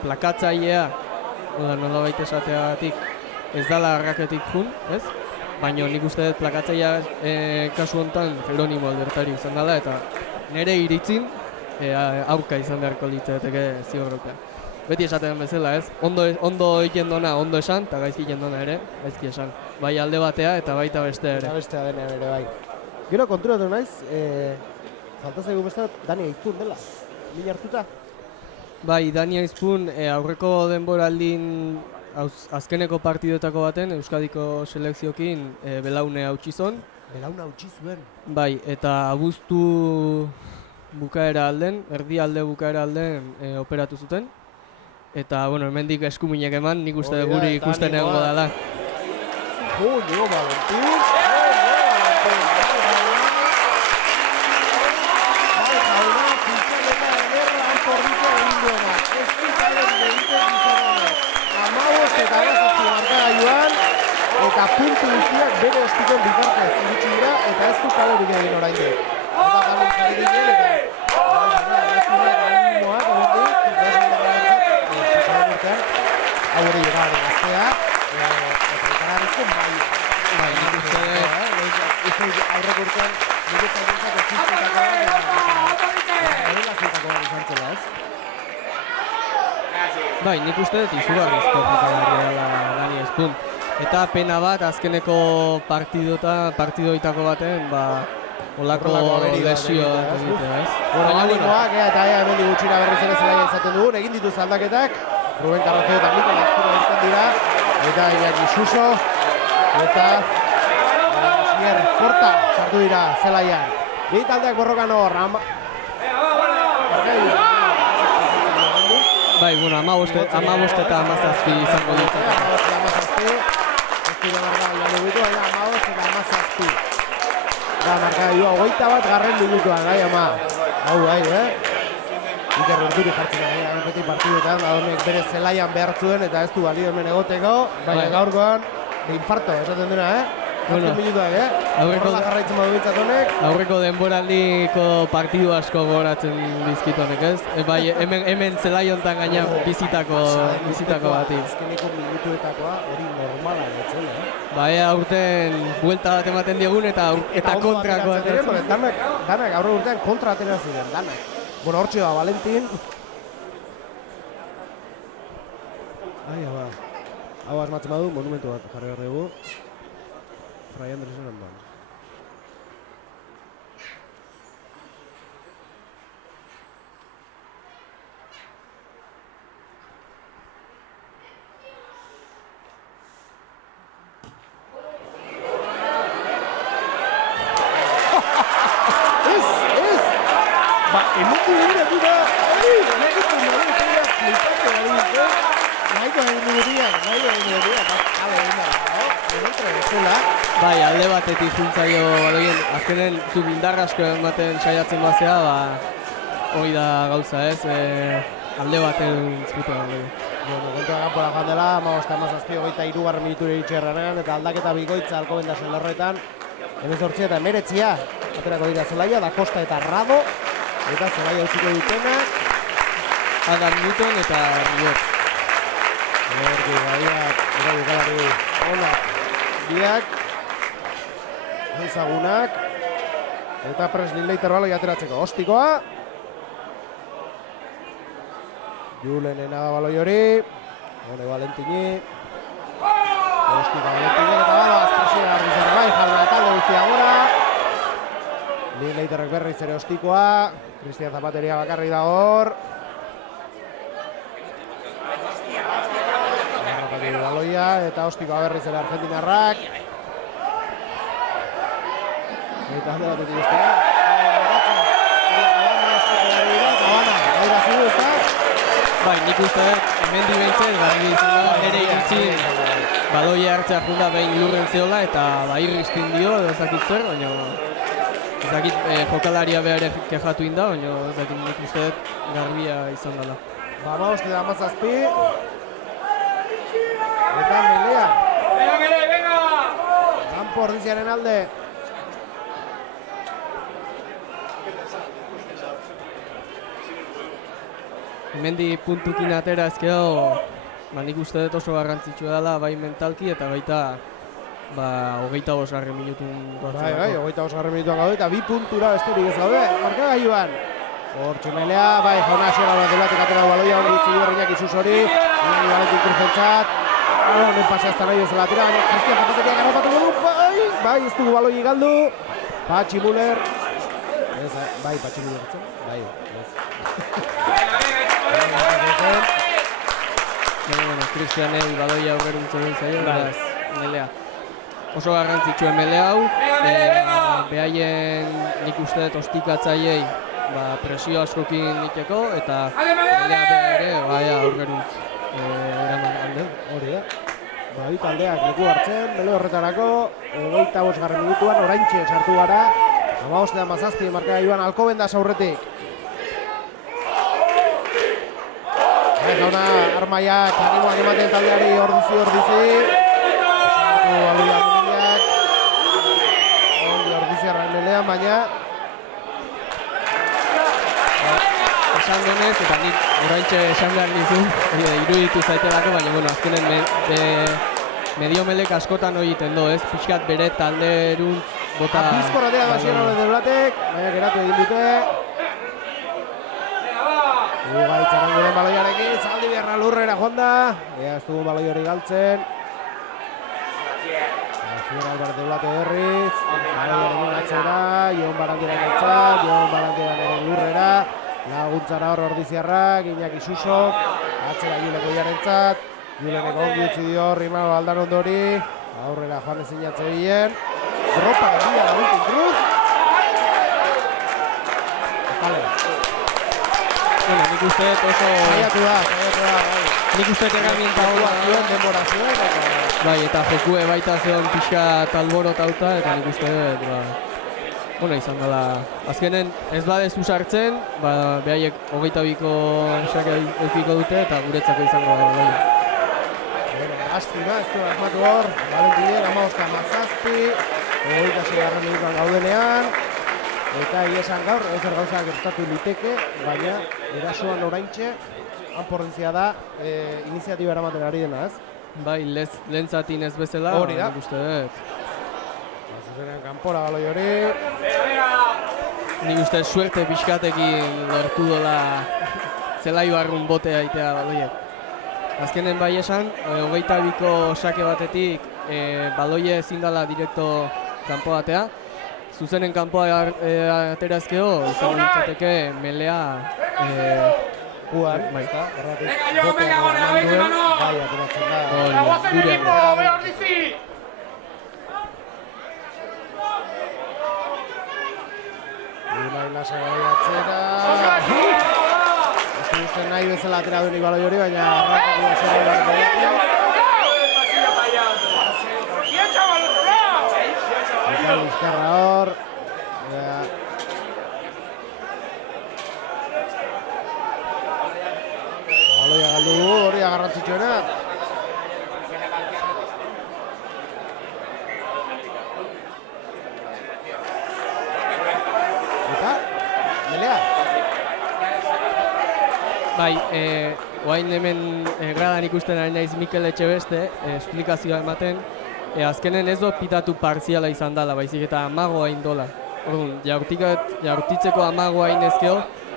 plakatzailea, nolabait esateagatik, ez dala raketik jun, ez? Baina nik uste dut plakatzaia kasu honetan Jeronimo Albertari izan dela eta nire iritzin aurka izan beharko litzateke zigorropean. Beti esaten bezala, ez? Ondo egiten dona ondo esan eta gaizki egiten dona ere, gaizki esan. Bai alde batea eta baita bestea ere. Eta bestea denean ere bai. Gero konturatu naiz, falta zaigu beste Dani Aizpun dela, min hartuta? Bai, Dani Aizpun aurreko denboraldin azkeneko partidotako baten Euskadiko selekziokin belaune hautsi zon. Belauna hautsi zuen. Bai, eta abuztu bukaera alden, erdi alde bukaera alden operatu zuten. Eta, bueno, hemendik eskuminek eman, nik uste guri ikusten egongo dela. Joder, Valentín! Eta puntu guztiak bere estikon bitartez iritsi dira eta ez du kalerik egin oraindik. Eta galin jarri ginen eta animoak hau hori jogaren gaztea eta ikararezko bai nik uste aurreko urtean niretzat dintzat eziztetako bat izan zela, ez? Bai, nik uste dut izugarrizko jokalari dela Dani Aizpun. Eta pena bat, azkeneko partidoitako baten, olako lesio egitea, ez? Animoak, eta hemendik gutxira berriz ere zelaia izaten dugun, egin dituz aldaketak, Ruben Carraceo eta Mikel Azkura izan dira, eta Iñaki Suso, eta Sier Porta sartu dira zelaian. Bi taldeak borrokan hor, Bai, bueno, 15 eta 17 izango dut. 15 eta 17, ez dira markagailua minutu, baina 15 eta 17. Da, markagailua 21 minutuan, gai ama. Hau bai, Iker Urduri jartzen da, beti partiduetan, honek bere zelaian behartzuen eta ez du balio hemen egoteko, baina gaurkoan, infarto, esaten dena, Azken minutuak, Horrela jarraitzen badu bintzat honek. Aurreko denboraldiko partidu asko gogoratzen dizkit honek, ez? Bai, hemen zelai hontan gaina bizitako bati. Azkeneko minutuetakoa hori normala etzen, Bai, aurten buelta bat ematen diogun eta kontrako ateratzen. Danak aurre urtean kontra atera ziren, danak. Bueno, hortxe da, Valentin. Hau asmatzen badu, monumentu bat jarri behar dugu. Fray Andresen ondoan. Emotu dira dira, Bai, alde batetik juntzaio baloien, azkenen zu bildar asko ematen saiatzen bazea, hori da gauza, ez? Alde baten zuten baloien. Bueno, kontua kanpora joan dela, 15-23 minutura iritsi erranean, eta aldaketa bikoitza Alcobendasen lorretan, 18 eta 19 aterako dira zelaia, da Costa eta Rado, eta zelaia utziko dutenak. Adam Newton eta Riot. Horti, baiak, jokalari onak biak, ezagunak, eta Presley Leiter baloi ateratzeko ostikoa. Julenen da baloi hori, hone Valentini, ostika Valentini eta balo, azpresiera arbizera bai, jalda talde guztia gora. Lin Leiterrek berriz ere ostikoa, Cristian Zapateria bakarri da hor. Baloia eta ostikoa berriz ere argentinarrak. Eta alde batetik ustea. Bai, nik uste hemendi behintzen, garbi izan da, nire iritzin baloia hartzea junda behin lurren zeola eta irriztin dio, ezakit zer, baina ezakit jokalaria behar kexatu inda, baina ezakit nik uste garbia izan dela. Vamos, da Mazazpi. Eta Melea. Venga! Kanpo ordiziaren alde. Hemendi puntukin atera ezkeo, nik uste dut oso garrantzitsua dela, bai mentalki eta baita 25 minutun duatzen. Bai, 25 minutuan gaude eta 2 puntura besterik ez gaude, markagailuan. Hortxe Melea, bai jauna xera bat delatek atera baloia hori ditzi horreinak izuz hori, hori Valentin Cruzentzat, honen paseazta nahi bezala atera, baina Cristian Zapateria garrapatu dugu, bai, ez dugu baloi galdu, Patxi Muller, bai, Patxi Muller etzen, bai, Cristianei baloia aurreruntzen duen zaio, beraz, Melea. Oso garrantzitsuen Melea hau, behaien nik uste dut ostikatzaiei presio askokin iteko, eta Melea ere aurreruntz eraman alde. Hori da. Bai, taldeak leku hartzen, bele horretarako, 25 minutuan, oraintxe sartu gara, 15-17 markagailuan Alcobendas aurretik. Jauna, armaiak, animoak ematen taldeari ordizi. Sartu baloia armaiak. Ordizi arrainelean, baina. Esan denez, eta nik oraintxe esan behar nizun, iruditu zaitelako, baina azkenen medio melek askotan hori egiten do, ez? Pixkat bere talderuntz bota... Bizkor atera da xera hori deblatek, baina geratu egin dute. Ugaitzaren gure baloiarekin, zaldi beharra lurrera joanda. Ea ez dugu baloi hori galtzen. Asier Albar deblate berriz. Baloiarekin atzera, Jon Barandira galtzat, Jon Barandira lurrera. Laguntzara hor ordiziarrak, Iñaki Suso. Atzera Juleko jarentzat. Juleneko ongi utzi dio Rimao Aldan ondori. Aurrera joan ezin jatze bilen. Dropa gabila Valentin Cruz. bueno, nik uste dut oso... Saiatu da, bai. Nik uste dut herramienta hau Zuen denbora zuen, eta... bai, eta jokue baita zeon pixka talborotauta, eta nik uste dut, ona izan dela. Azkenen ez badezu sartzen, behaiek 22ko sake eukiko dute, eta guretzako izango da, bai. Astima, ez du asmatu hor, Valentiner, 15-17, 26 minutuan gaudenean, eta esan gaur, ezer gauza gertatu liteke, baina erasoan oraintxe, hanporrentzia da, iniziatiba eramaten ari dena, ez? Bai, lehen zatin ez bezala, hori da. nik uste dut. Zuzenen kanpora baloi hori. Nik uste suerte pixkatekin lortu dola zelai barrun botea aitea baloiek. Azkenen bai esan, 22ko sake batetik baloie ezin dela direkto kanpo batea. Zuzenen kanpoa aterazkeo, izan nintzateke melea Juan, bai. Venga, gone, bai, ateratzen da. Gurean. Unai lasa gai atzera. Ez duzten nahi bezala atera duenik baloi hori, baina arrakatu da zera behar duenik. Eta bizkarra hor. Baloia galdu du, hori agarrantzitsuena. Bai, oain hemen gradan ikusten ari naiz Mikel Etxebeste, esplikazioa ematen. Azkenen ez dut pitatu partziala izan dela, baizik eta amagoa indola. Orduan, jaurtitzeko amagoa inezkeo,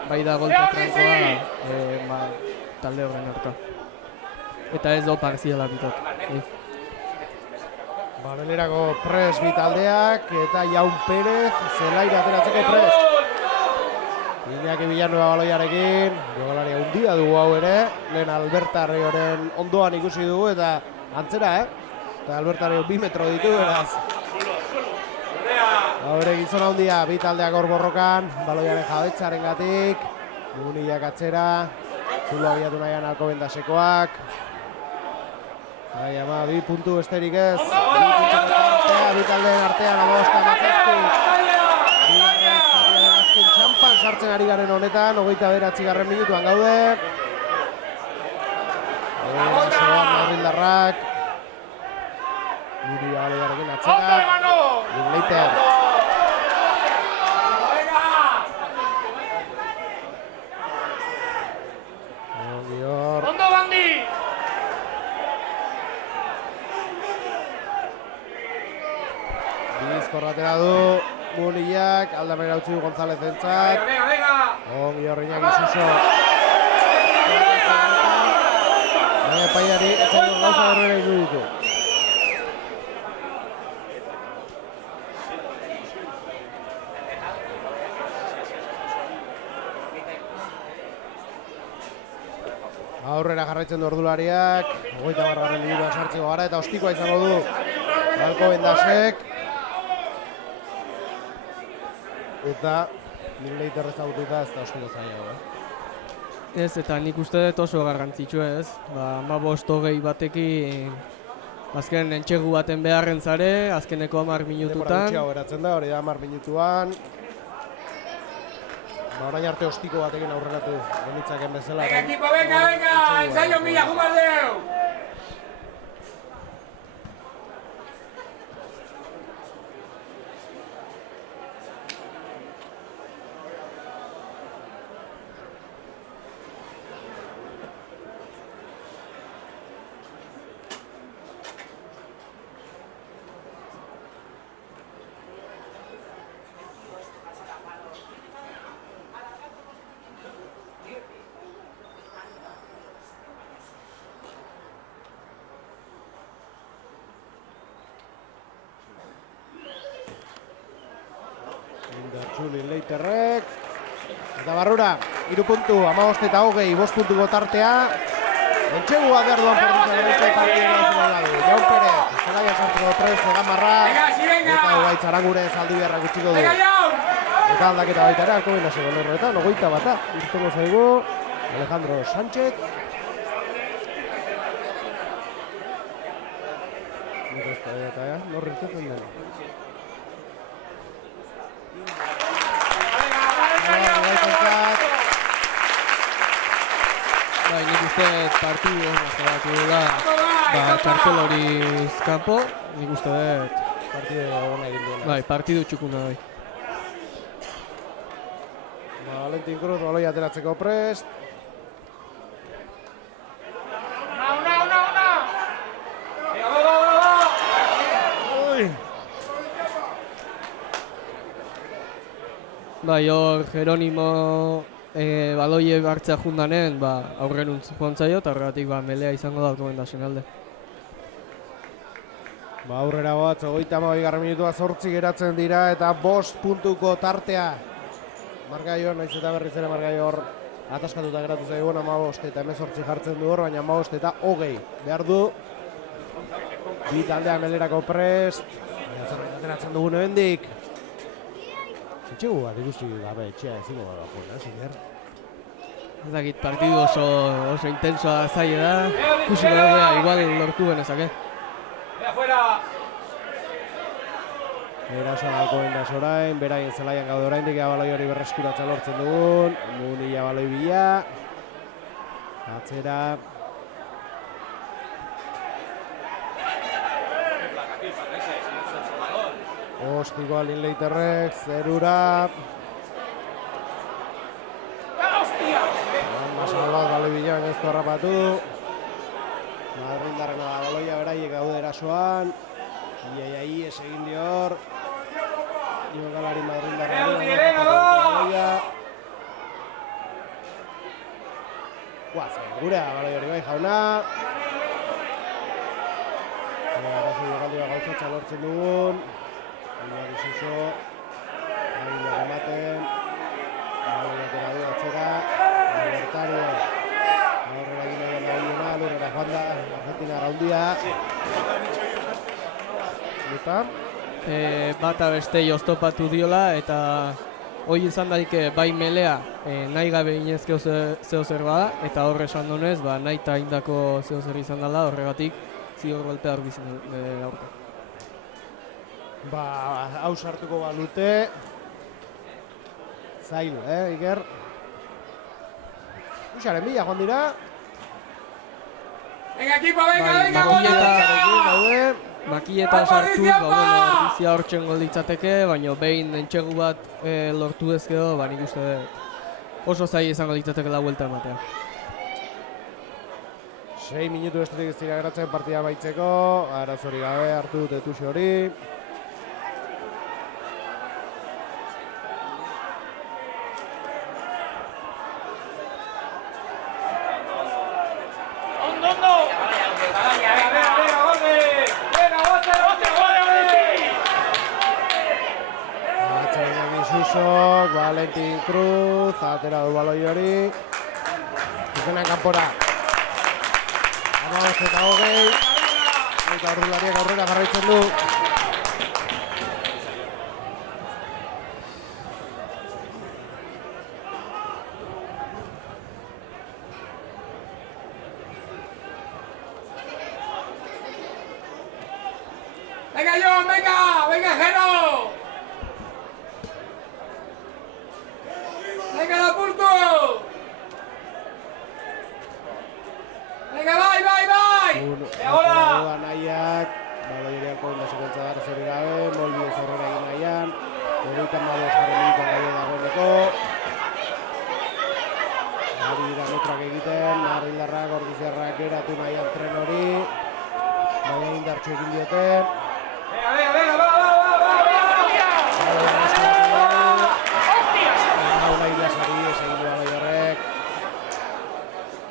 bai da golpe frankoa talde horren aurka. Eta ez dut partziala pitatu. Belerako pres bi taldeak, eta Jaun Perez, zelaira ateratzeko pres. Iñaki Villanueva baloiarekin, jokalari handia dugu hau ere, lehen Albertarrioren ondoan ikusi dugu eta antzera, Eta Albertario 2 metro ditu, beraz. Haure gizon handia, bi taldeak hor borrokan, baloiaren jabetzaren gatik, Muniak atzera, zulo abiatu nahian Alkobendasekoak. Bai, ama, 2 puntu besterik ez, bi taldeen artean, amabostan atzazpi. Txampan sartzen ari garen honetan, 29. minutuan gaude. Segoan Madrildarrak. Muria baloiarekin atzera. Linleiter. Ondo bandi! Bizkorratera du. Muniak, aldamera utzi du González entzat. Ongi horreinak Isuso. Baina epaiari, etzaino gauza berrera iruditu. Aurrera jarraitzen du ordulariak, 30. minutuan sartzeko gara eta ostikoa izango du Alkobendasek. Eta Linleiter ezagututa ez da ostiko zaila. Ez, eta nik uste dut oso garrantzitsu ez. 15-20 batekin azken entxegu baten beharren zare, azkeneko 10 minututan. Denbora gutxiago geratzen da, hori da 10 minutuan. Orain arte ostiko batekin aurreratu genitzaken bezala. Venga, equipo, venga! Ensayo mila, jumaldeu! Linleiterrek. Eta barrura, 3 puntu, 15 eta 20, 5 puntuko tartea. Entxegu bat behar duan perduzea berretzai partien nazionala du. Jaun Perez, zelaia sartuko prez, Gamarra. Eta Ugaitz Aranguren zaldi beharrak utziko du. Eta aldaketa baita ere, Alkobendaseko lerroetan, 21 irtengo zaigu. Alejandro Sánchez. Norri irteten den. Bai, nik uste partidu jokatu dela txartel hori kanpo, nik uste dut. Partidu egona egin duena. Bai, partidu txukuna bai. Valentin Cruz baloi ateratzeko prest. Bai, hor Jeronimo baloie hartzea jundanen, aurreruntz joan zaio, eta horregatik melea izango da automendasen alde. Aurrera goatz, 32. minutua 8 geratzen dira, eta 5 puntuko tartea. Margaior, naiz eta berriz ere Margaior ataskatuta geratu zaigun, 15 eta 18 jartzen du hor, baina 15 eta 20 behar du. Bi taldea melerako prest. Zerbait ateratzen dugun ebendik. Etxegu bat ikusi gabe etxea ezingo gara joan, Zinger? Ez dakit, partidu oso intensoa zaila da. Ikusi gara, igual lortu genezake. Erasoa galko bendaz orain, beraien zelaian gaude oraindik baloi hori berreskuratzen lortzen dugun. Munilla baloi bila. Atzera. Ostiko alin leiterrek, zerura. Masalbat baloi bila, ez du harrapatu. Madrildarren baloia beraiek gaude erasoan. Iaiai ez egin dior. Jokalari Madrildarren baloia. Guazen, gurea baloi hori bai jauna. Arazo jokaldi bat gauzatza lortzen dugun. Ibar Isuso. Agila ematen. Baloi atera du atzera. Libertario. Aurrera egin egin dagoena, lurrera joan da, Argentina raundia. Eta? Bata bestei oztopatu diola, eta hori izan daik bai melea nahi gabe inezkeo zeo zer bada, eta horre esan donez, nahi eta indako zeo zer izan dela, horregatik zigor golpea hor bizin aurka. Hau sartuko balute. Zail, Iker? Uxaren bila joan dira. Venga, equipo, venga! Makilleta sartuz, ardizia hor txengo ditzateke, baina behin entxegu bat lortu dezkeo, nik uste oso zai izango ditzateke la vuelta ematea. 6 minutu bestetik ez dira geratzen partida baitzeko, arazori gabe hartu dute tuxi hori. Valentin Cruz, atera du baloi hori. Zuzenean kanpora. 15 eta 20. Eta aurrelariak aurrera jarraitzen du. Venga, John, venga, venga, Jero. Venga, Lapurto! Venga, bai! Ahora! Nahiak, baloieriak poinda sekontza da zori gabe, moldi ez aurrera egin nahian. 32 jarren minutan gabe dagoeneko. Ari dira metrak egiten, Marrildarrak, Ordizarrak geratu nahian tren hori. Baina indartxo egin dioten. Venga, va!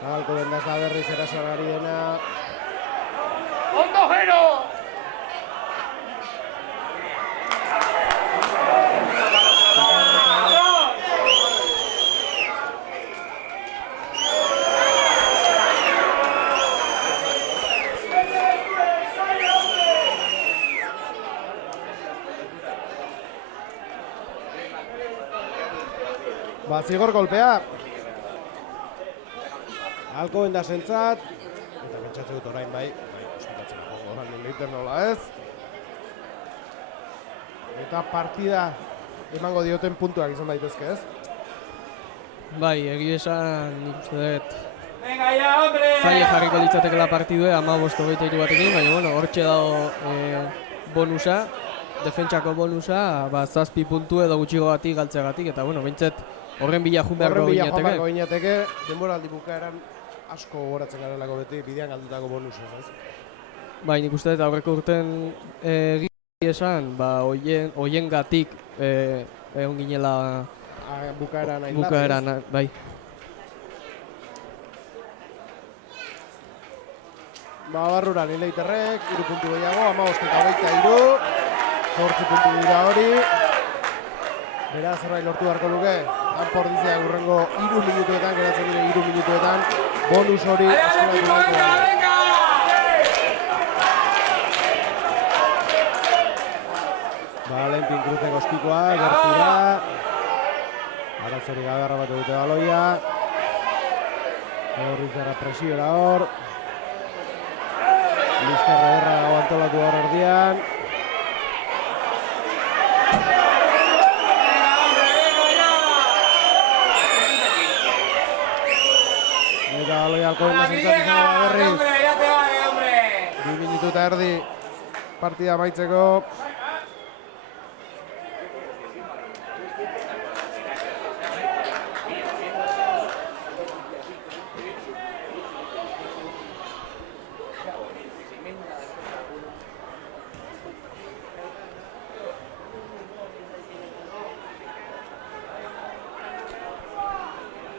Galko bendaz da berriz erasoan ari dena. ¡Ondo, Jero! Zigor golpea. Alcobendasentzat, eta pentsatzen dut orain bai, ostikatzen jongo da, leiter nola ez. Eta partida emango dioten puntuak izan daitezke ez. Bai, egia esan nik uste dut Venga ya, hombre! zaila jarriko litzatekela partidue 15-23 batekin, baina bueno, hortxe dago bonusa, defentsako bonusa, 7 puntu edo gutxigogatik galtzeagatik, eta bueno, behintzat horren bila joan beharko Horren ginateke. ginateke, denboraldi bukaeran asko gogoratzen garelako beti, bidean galdutako bonusez ez. Bai, nik uste dut aurreko urten egia esan, hoien gatik egon ginela Bukaeran hain bukaeran, bai. Barruran Leiterrek, 3 puntu gehiago, 15-23, 8 puntu dira hori. Beraz, zerbait lortu beharko luke, Anpordiziak urrengo 3 minutuetan, geratzen dire 3 minutuetan, bonus hori eskuratu beharko da. Valentin Cruzek ostikoa, gertura. Arazori gabe harrapatu dute baloia. Horrizara presiora hor. Liskarra erra dago antolatu hor erdian. Eta baloia Alcobendasentzat izango da berriz. 2 minutu eta erdi partida amaitzeko.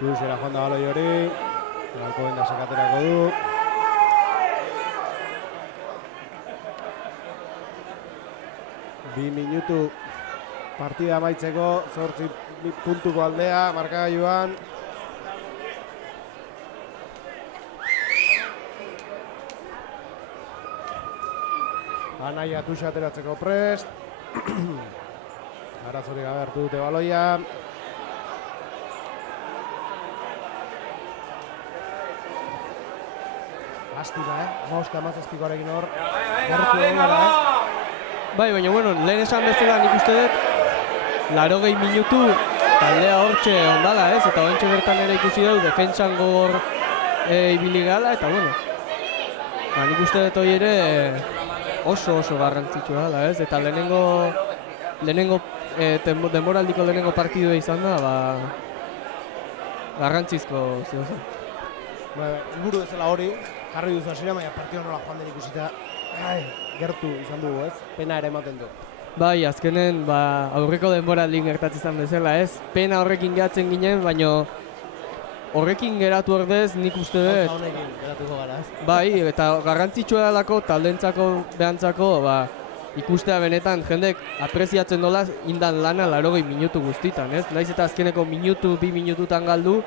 Luzera joan da baloi hori, Alcobendasak aterako du. Bi minutu partida amaitzeko, 8 puntuko aldea, markagailuan. Anaia Tuxa ateratzeko prest. Arazori gabe hartu dute baloia. Astika, Mosta mazazpikoarekin hor. Gertu egara, Bai, baina bueno, lehen esan bezala nik uste dut 80 minutu taldea hortxe ondala ez, eta hortxe bertan ere ikusi dugu defentsan gogor ibili gala, eta bueno, nik uste dut hori ere oso garrantzitsua dela ez, eta lehenengo denboraldiko lehenengo partidua izan da, garrantzizko ziozen. Helburu bezala hori, jarri duzu hasiera, baina partida nola joan den ikusita, gertu izan dugu ez, pena ere ematen du. Bai, azkenen aurreko denboraldin gertatzen izan bezala ez, pena horrekin gehatzen ginen, baina horrekin geratu ordez nik uste dut. Gauza honekin geratuko gara ez. Bai, eta garrantzitsua delako, taldentzako, behantzako, ikustea benetan jendek apreziatzen dola indan lana 80 minutu guztitan, ez? Naiz eta azkeneko minutu, 2 minututan galdu,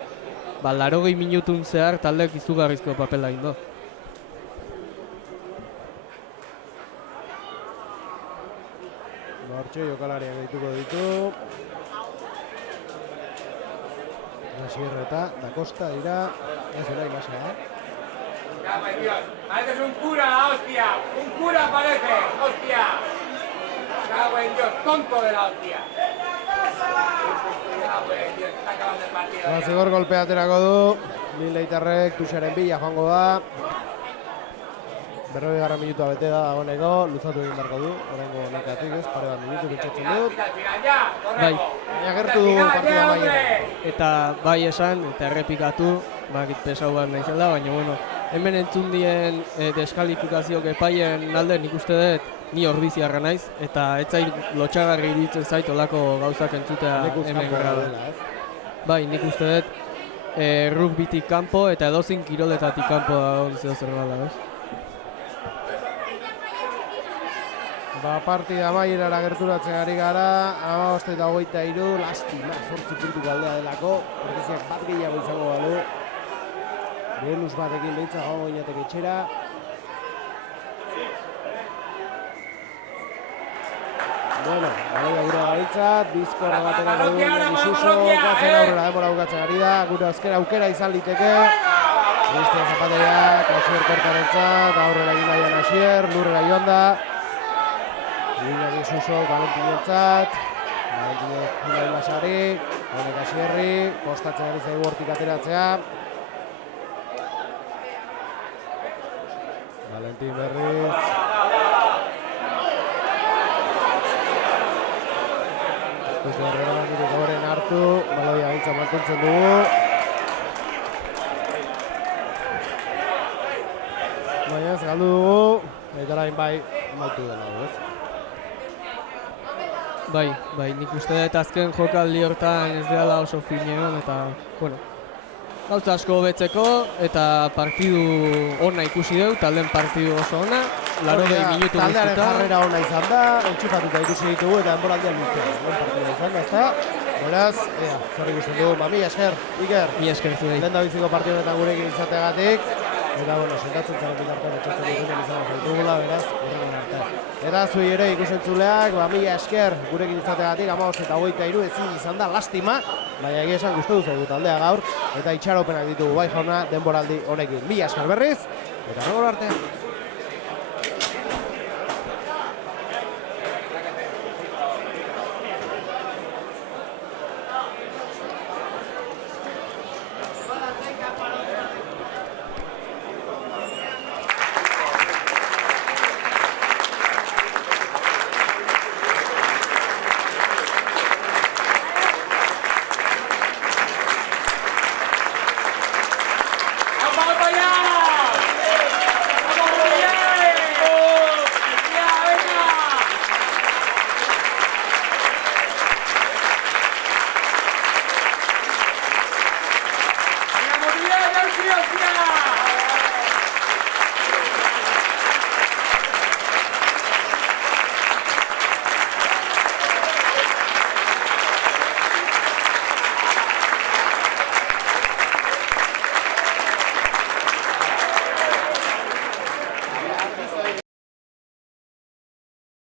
80 minutun zehar taldeak izugarrizko papela egin du. Hortxe jokalariak dituko ditu. Sierra Da Costa dira, ez orain basa, Cago en Dios, pareces un cura, hostia, un cura parece, hostia. Cago en Dios, tonto de la hostia. Cago en Dios, está acabando el partido. Zigor golpea aterako du, Leiterrek Tuxaren bila joango da. 40 minutua bete da dagoeneko, luzatu egin beharko du, oraingo nekatik ez, pare bat minutu pentsatzen dut. Bai. Baina gertu dugu partida maieran. Eta bai esan, eta errepikatu, bakit pesau bat naizela, baina bueno, hemen entzun dien deskalifikazio epaien alde nik uste dut ni orbiziarra naiz, eta ez zait lotxagarri iruditzen zait olako gauzak entzutea hemen gradu. Bai, nik uste dut rugbitik kanpo eta edozein kiroletatik kanpo dagoen zehozer gala, ez? Partida amaierara gerturatzen ari gara, 15-23, lastima, 8 puntu galdea delako, Ordiziak bat gehiago izango balu. Bonus batekin behitza joango ginetek etxera. Bueno, baloia gure gaitzat, bizkorra baterako du, Isuso, bukatzen aurrera denbora bukatzen ari da, gure azkera aukera izan liteke. Cristian Zapateriak, Asier Kortarentzat, aurrera egin nahian Asier, lurrera joan da. Iñaki Suso, Valentinentzat, Valentinek Unai Lasari, honek Asierri, kostatzen ari zaigu hortik ateratzea. Valentin berriz. Ez du erregalandirik goren hartu, baloia gintza mantentzen dugu. Baina ez galdu dugu, eta orain bai amaitu dela dugu, ez? Bai, nik uste dut azken jokaldi hortan ez dela oso finean eta, bueno, gauza asko hobetzeko eta partidu ona ikusi dugu, taldeen partidu oso ona, 80 minutu taldearen guztuta. jarrera ona izan da, entxufatuta ikusi ditugu eta denboraldian nintzen. Partida izan da, ezta? Beraz, zer ikusten dugu, mila esker, Iker. Mila esker zuei. Lehen da biziko partidu honetan gurekin izateagatik. Eta, bueno, sentatzen zaren bitartean etxatzen ditunen izan zaitugula, beraz, horren arte. Eta zuei ere ikusentzuleak, mila esker gurekin izateagatik, 15:23 ezin izan da, lastima, baina egia esan gustatu zaigu taldea gaur, eta itxaropenak ditugu bai jauna denboraldi honekin. Mila esker berriz, eta gero arte.